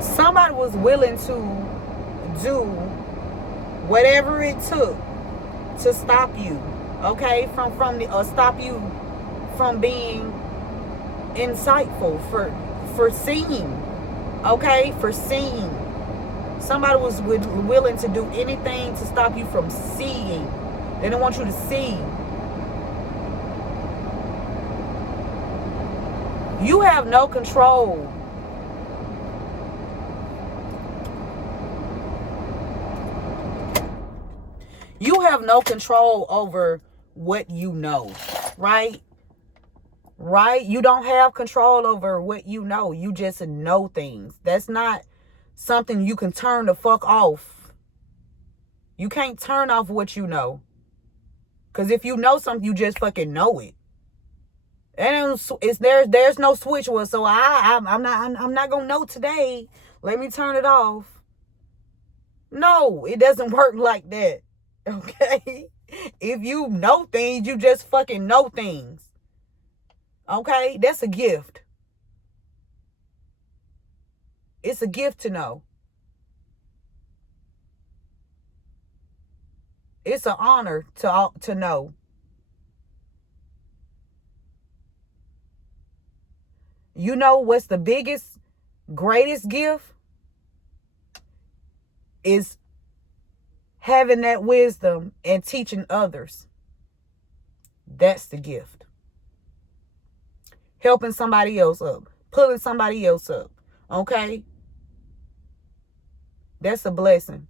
Somebody was willing to do whatever it took to stop you, okay, stop you from being insightful, for seeing, okay, for seeing. Somebody was willing to do anything to stop you from seeing. They don't want you to see. You have no control. You have no control over what you know, right? Right? You don't have control over what you know. You just know things. That's not something you can turn the fuck off. You can't turn off what you know. Because if you know something, you just fucking know it. And there's no switch word. So I'm not gonna know today. Let me turn it off. No, it doesn't work like that. Okay? If you know things, you just fucking know things. Okay? That's a gift. It's a gift to know. It's an honor to know. You know what's the biggest, greatest gift? Is having that wisdom and teaching others. That's the gift. Helping somebody else up. Pulling somebody else up. Okay? That's a blessing.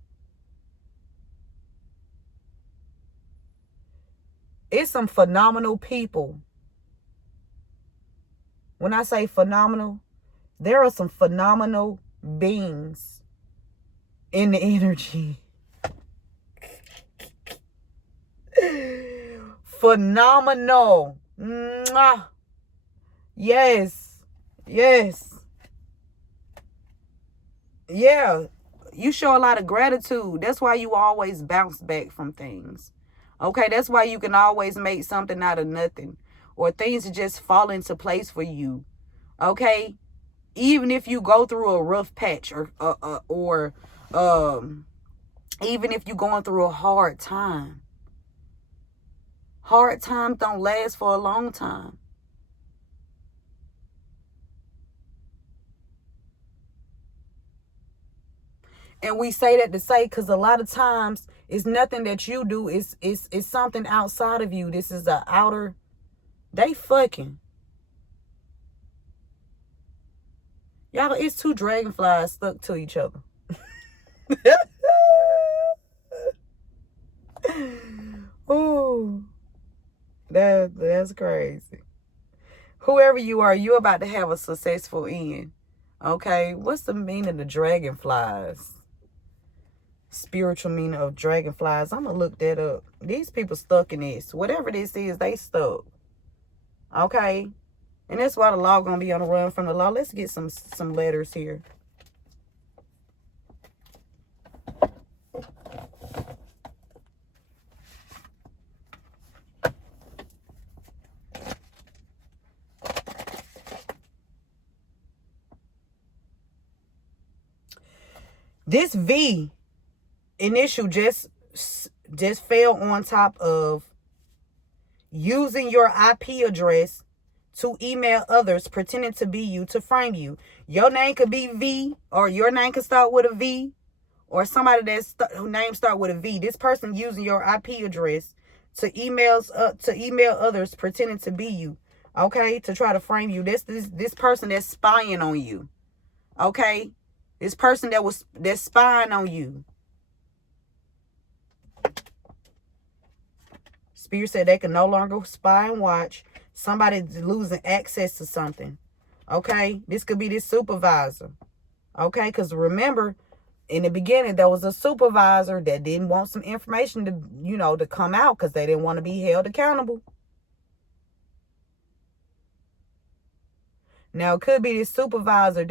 It's some phenomenal people. When I say phenomenal, there are some phenomenal beings in the energy. Phenomenal. Mwah. Yes. Yes. Yeah. You show a lot of gratitude. That's why you always bounce back from things. Okay, that's why you can always make something out of nothing. Or things just fall into place for you. Okay? Even if you go through a rough patch or even if you're going through a hard time. Hard times don't last for a long time. And we say that to say because a lot of times it's nothing that you do. It's something outside of you. This is a outer. They fucking. Y'all, it's two dragonflies stuck to each other. Ooh, that's crazy. Whoever you are, you're about to have a successful end. Okay, what's the meaning of dragonflies? Spiritual meaning of dragonflies. I'm gonna look that up. These people stuck in this. Whatever this is, they stuck. Okay, and that's why the law gonna be on the run from the law. Let's get some letters here. This V initial just fell on top of using your IP address to email others pretending to be you to frame you. Your name could be V, or your name could start with a V, or somebody whose name start with a V. This person using your IP address to email others pretending to be you, okay, to try to frame you. This person that's spying on you, okay, this person that's spying on you. Spirit said they can no longer spy and watch. Somebody's losing access to something. Okay? This could be this supervisor. Okay? Because remember, in the beginning, there was a supervisor that didn't want some information to come out because they didn't want to be held accountable. Now, it could be this supervisor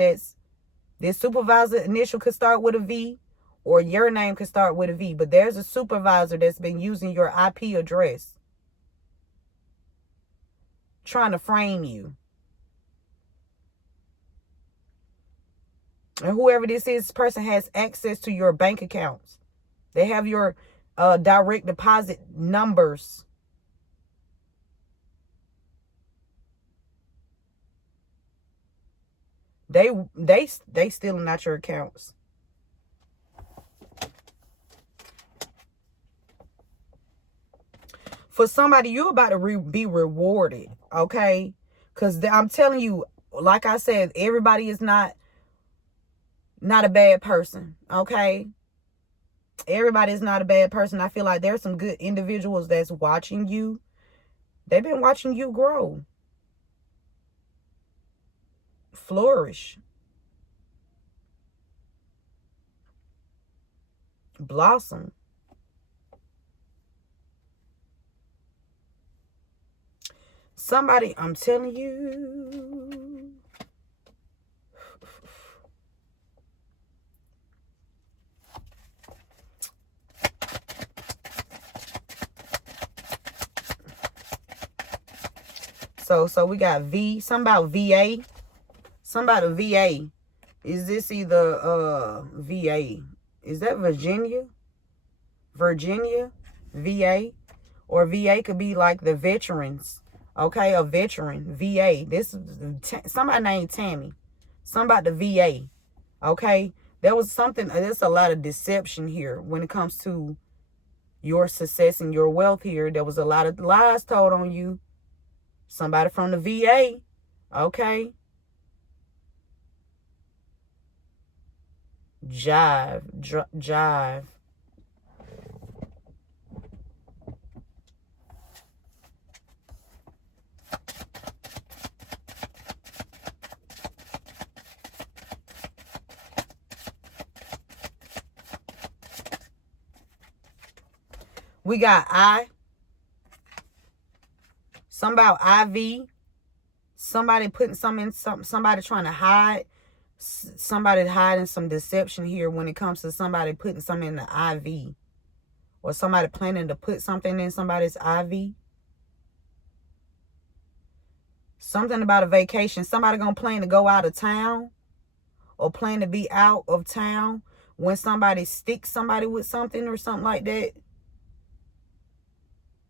initial could start with a V, or your name could start with a V. But there's a supervisor that's been using your IP address, trying to frame you. And whoever this is, this person has access to your bank accounts. They have your direct deposit numbers. They stealing out your accounts. For somebody, you're about to be rewarded, okay? Because I'm telling you, like I said, everybody is not a bad person, okay? Everybody is not a bad person. I feel like there's some good individuals that's watching you. They've been watching you grow, flourish, blossom. Somebody, I'm telling you, so we got V, something about VA, something about a VA. Is this either VA? Is that Virginia, VA, or VA could be like the veterans. Okay, a veteran, VA. This is somebody named Tammy. Somebody the VA. Okay, there was something. There's a lot of deception here when it comes to your success and your wealth here. There was a lot of lies told on you. Somebody from the VA. Okay. Jive. We got something about IV. Somebody putting something in somebody trying to hide. Somebody hiding some deception here when it comes to somebody putting something in the IV. Or somebody planning to put something in somebody's IV. Something about a vacation. Somebody gonna plan to go out of town. Or plan to be out of town when somebody sticks somebody with something or something like that.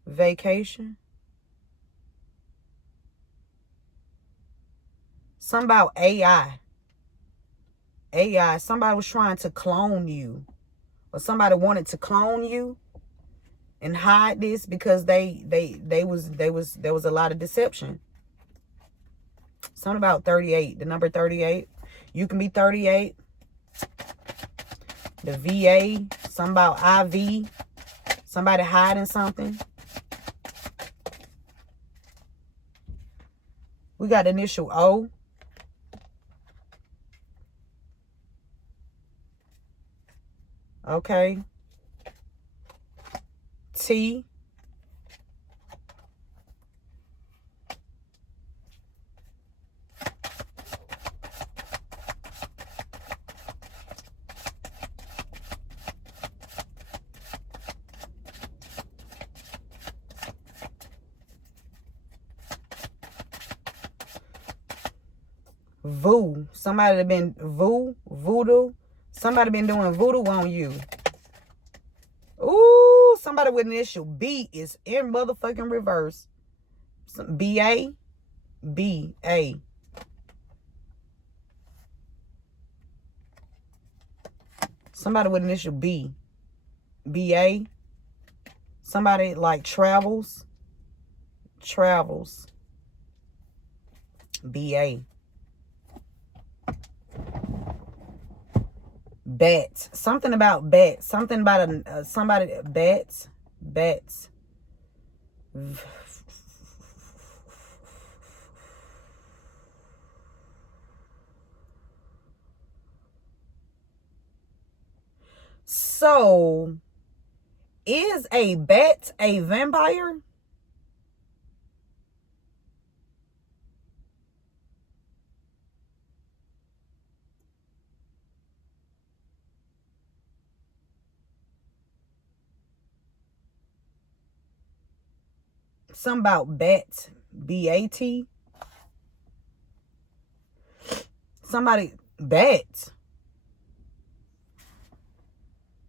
Vacation. Something about AI. Somebody was trying to clone you. Or somebody wanted to clone you and hide this because there was a lot of deception. Something about 38, the number 38. You can be 38. The VA, something about IV. Somebody hiding something. We got initial O. Okay. T. Voo. Somebody that been voodoo. Somebody been doing voodoo on you. Ooh, somebody with initial B is in motherfucking reverse. BA. BA. Somebody with initial B. BA. Somebody like travels. Travels. BA. Bats. Something about bats. Something about somebody. Bats. Bats. So, is a bat a vampire? Something about bat. B-A-T. Somebody. Bat.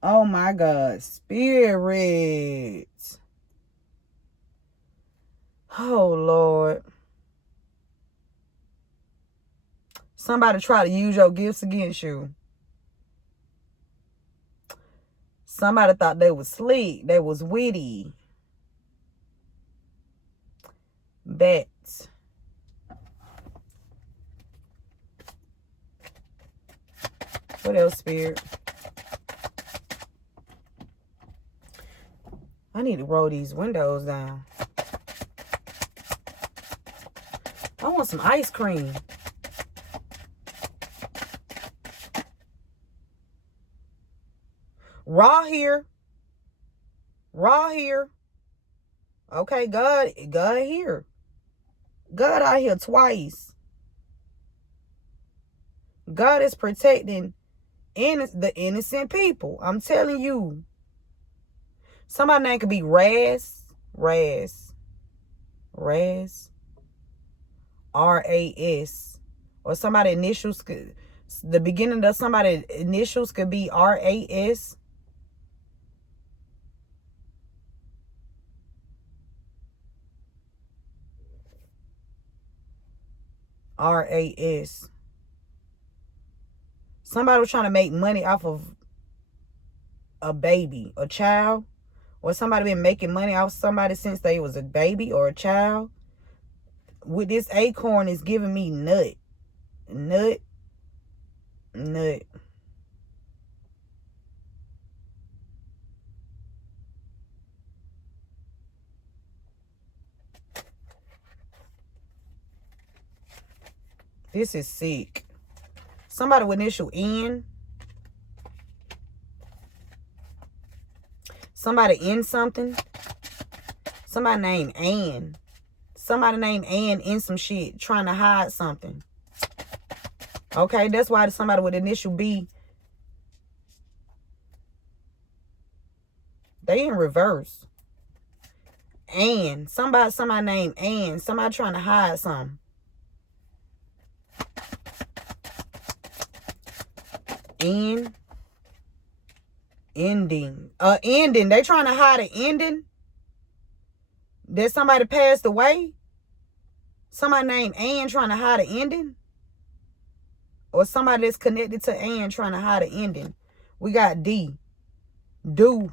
Oh my God. Spirit. Oh Lord. Somebody try to use your gifts against you. Somebody thought they was slick. They was witty. Bats. What else, Spirit? I need to roll these windows down. I want some ice cream. Raw here. Raw here. Okay, God here. God out here twice. God is protecting the innocent people. I'm telling you. Somebody's name could be Raz. R-A-S. Or somebody initials could, the beginning of somebody initials could be R-A-S. R-A-S. Somebody was trying to make money off of a baby, a child. Or somebody been making money off somebody since they was a baby or a child. With this acorn is giving me nut. Nut. This is sick. Somebody with initial N. Somebody in something. Somebody named Ann. Somebody named Ann in some shit. Trying to hide something. Okay, that's why somebody with initial B. They in reverse. Ann. Somebody named Ann. Somebody trying to hide something. Ending. Ending. They trying to hide an ending. That somebody passed away. Somebody named Ann trying to hide an ending. Or somebody that's connected to Ann trying to hide an ending. We got D. Do.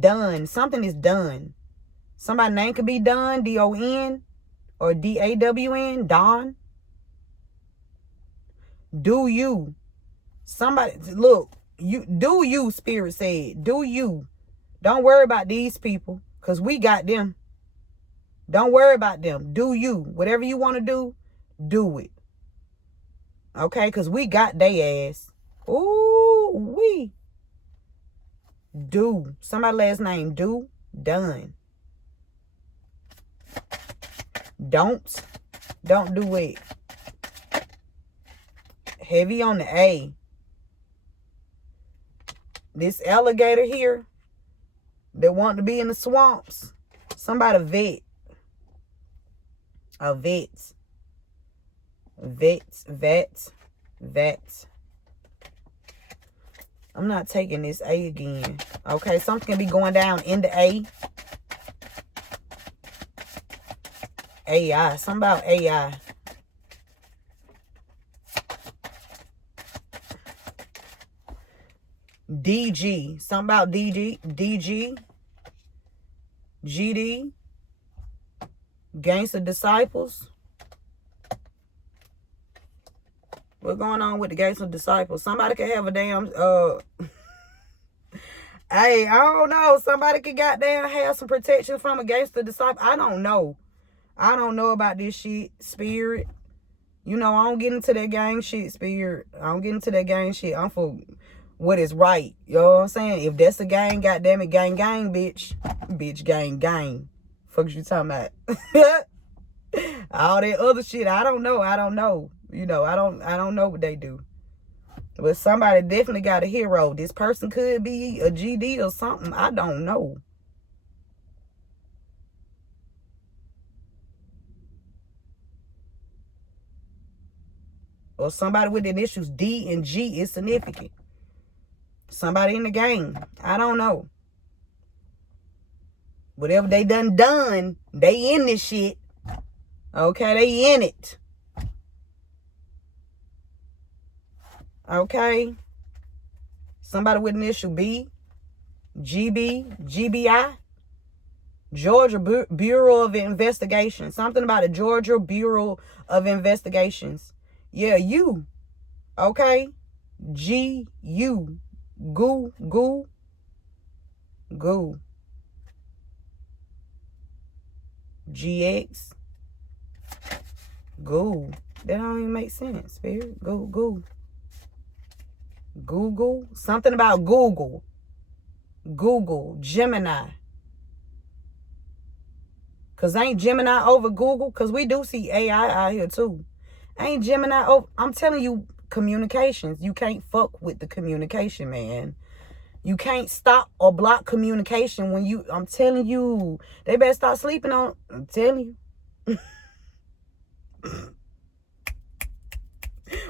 Done. Something is done. Somebody's name could be Don. D-O-N. Or D-A-W-N. Don. Do you. Somebody, look, you do you, Spirit said. Do you. Don't worry about these people, because we got them. Don't worry about them. Do you. Whatever you want to do it. Okay, because we got they ass. Ooh, we. Do. Somebody last name, do. Done. Don't do it. Heavy on the A. This alligator here that want to be in the swamps. Somebody vet. A vet. Vet. I'm not taking this A again. Okay, something can be going down in the A. AI. Something about AI. DG. Something about DG. GD. Gangster Disciples. What's going on with the Gangster Disciples? Somebody could have a damn hey, I don't know. Somebody could goddamn have some protection from a gangster disciple. I don't know. I don't know about this shit, Spirit. You know, I don't get into that gang shit, Spirit. I don't get into that gang shit. I'm for what is right. You know what I'm saying? If that's a gang, goddamn it, gang, bitch. Bitch, gang. Fuck you talking about? All that other shit, I don't know. You know, I don't know what they do. But somebody definitely got a hero. This person could be a GD or something. I don't know. Or somebody with the initials D and G is significant. Somebody in the game. I don't know. Whatever they done, they in this shit. Okay, they in it. Okay. Somebody with initial B, GB, GBI. Georgia Bureau of Investigation. Something about the Georgia Bureau of Investigations. Yeah, you. Okay. G-U. Goo. GX. Goo. That don't even make sense, Spirit. Goo. Google. Something about Google. Gemini. Because ain't Gemini over Google? Because we do see AI out here too. Ain't Gemini over... I'm telling you, communications. You can't fuck with the communication, man. You can't stop or block communication when you... I'm telling you. They better start sleeping on... I'm telling you.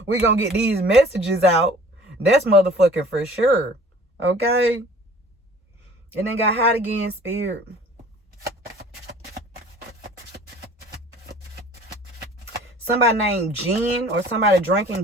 We gonna get these messages out. That's motherfucking for sure. Okay? And then got hot again, Spirit. Somebody named Jen or somebody drinking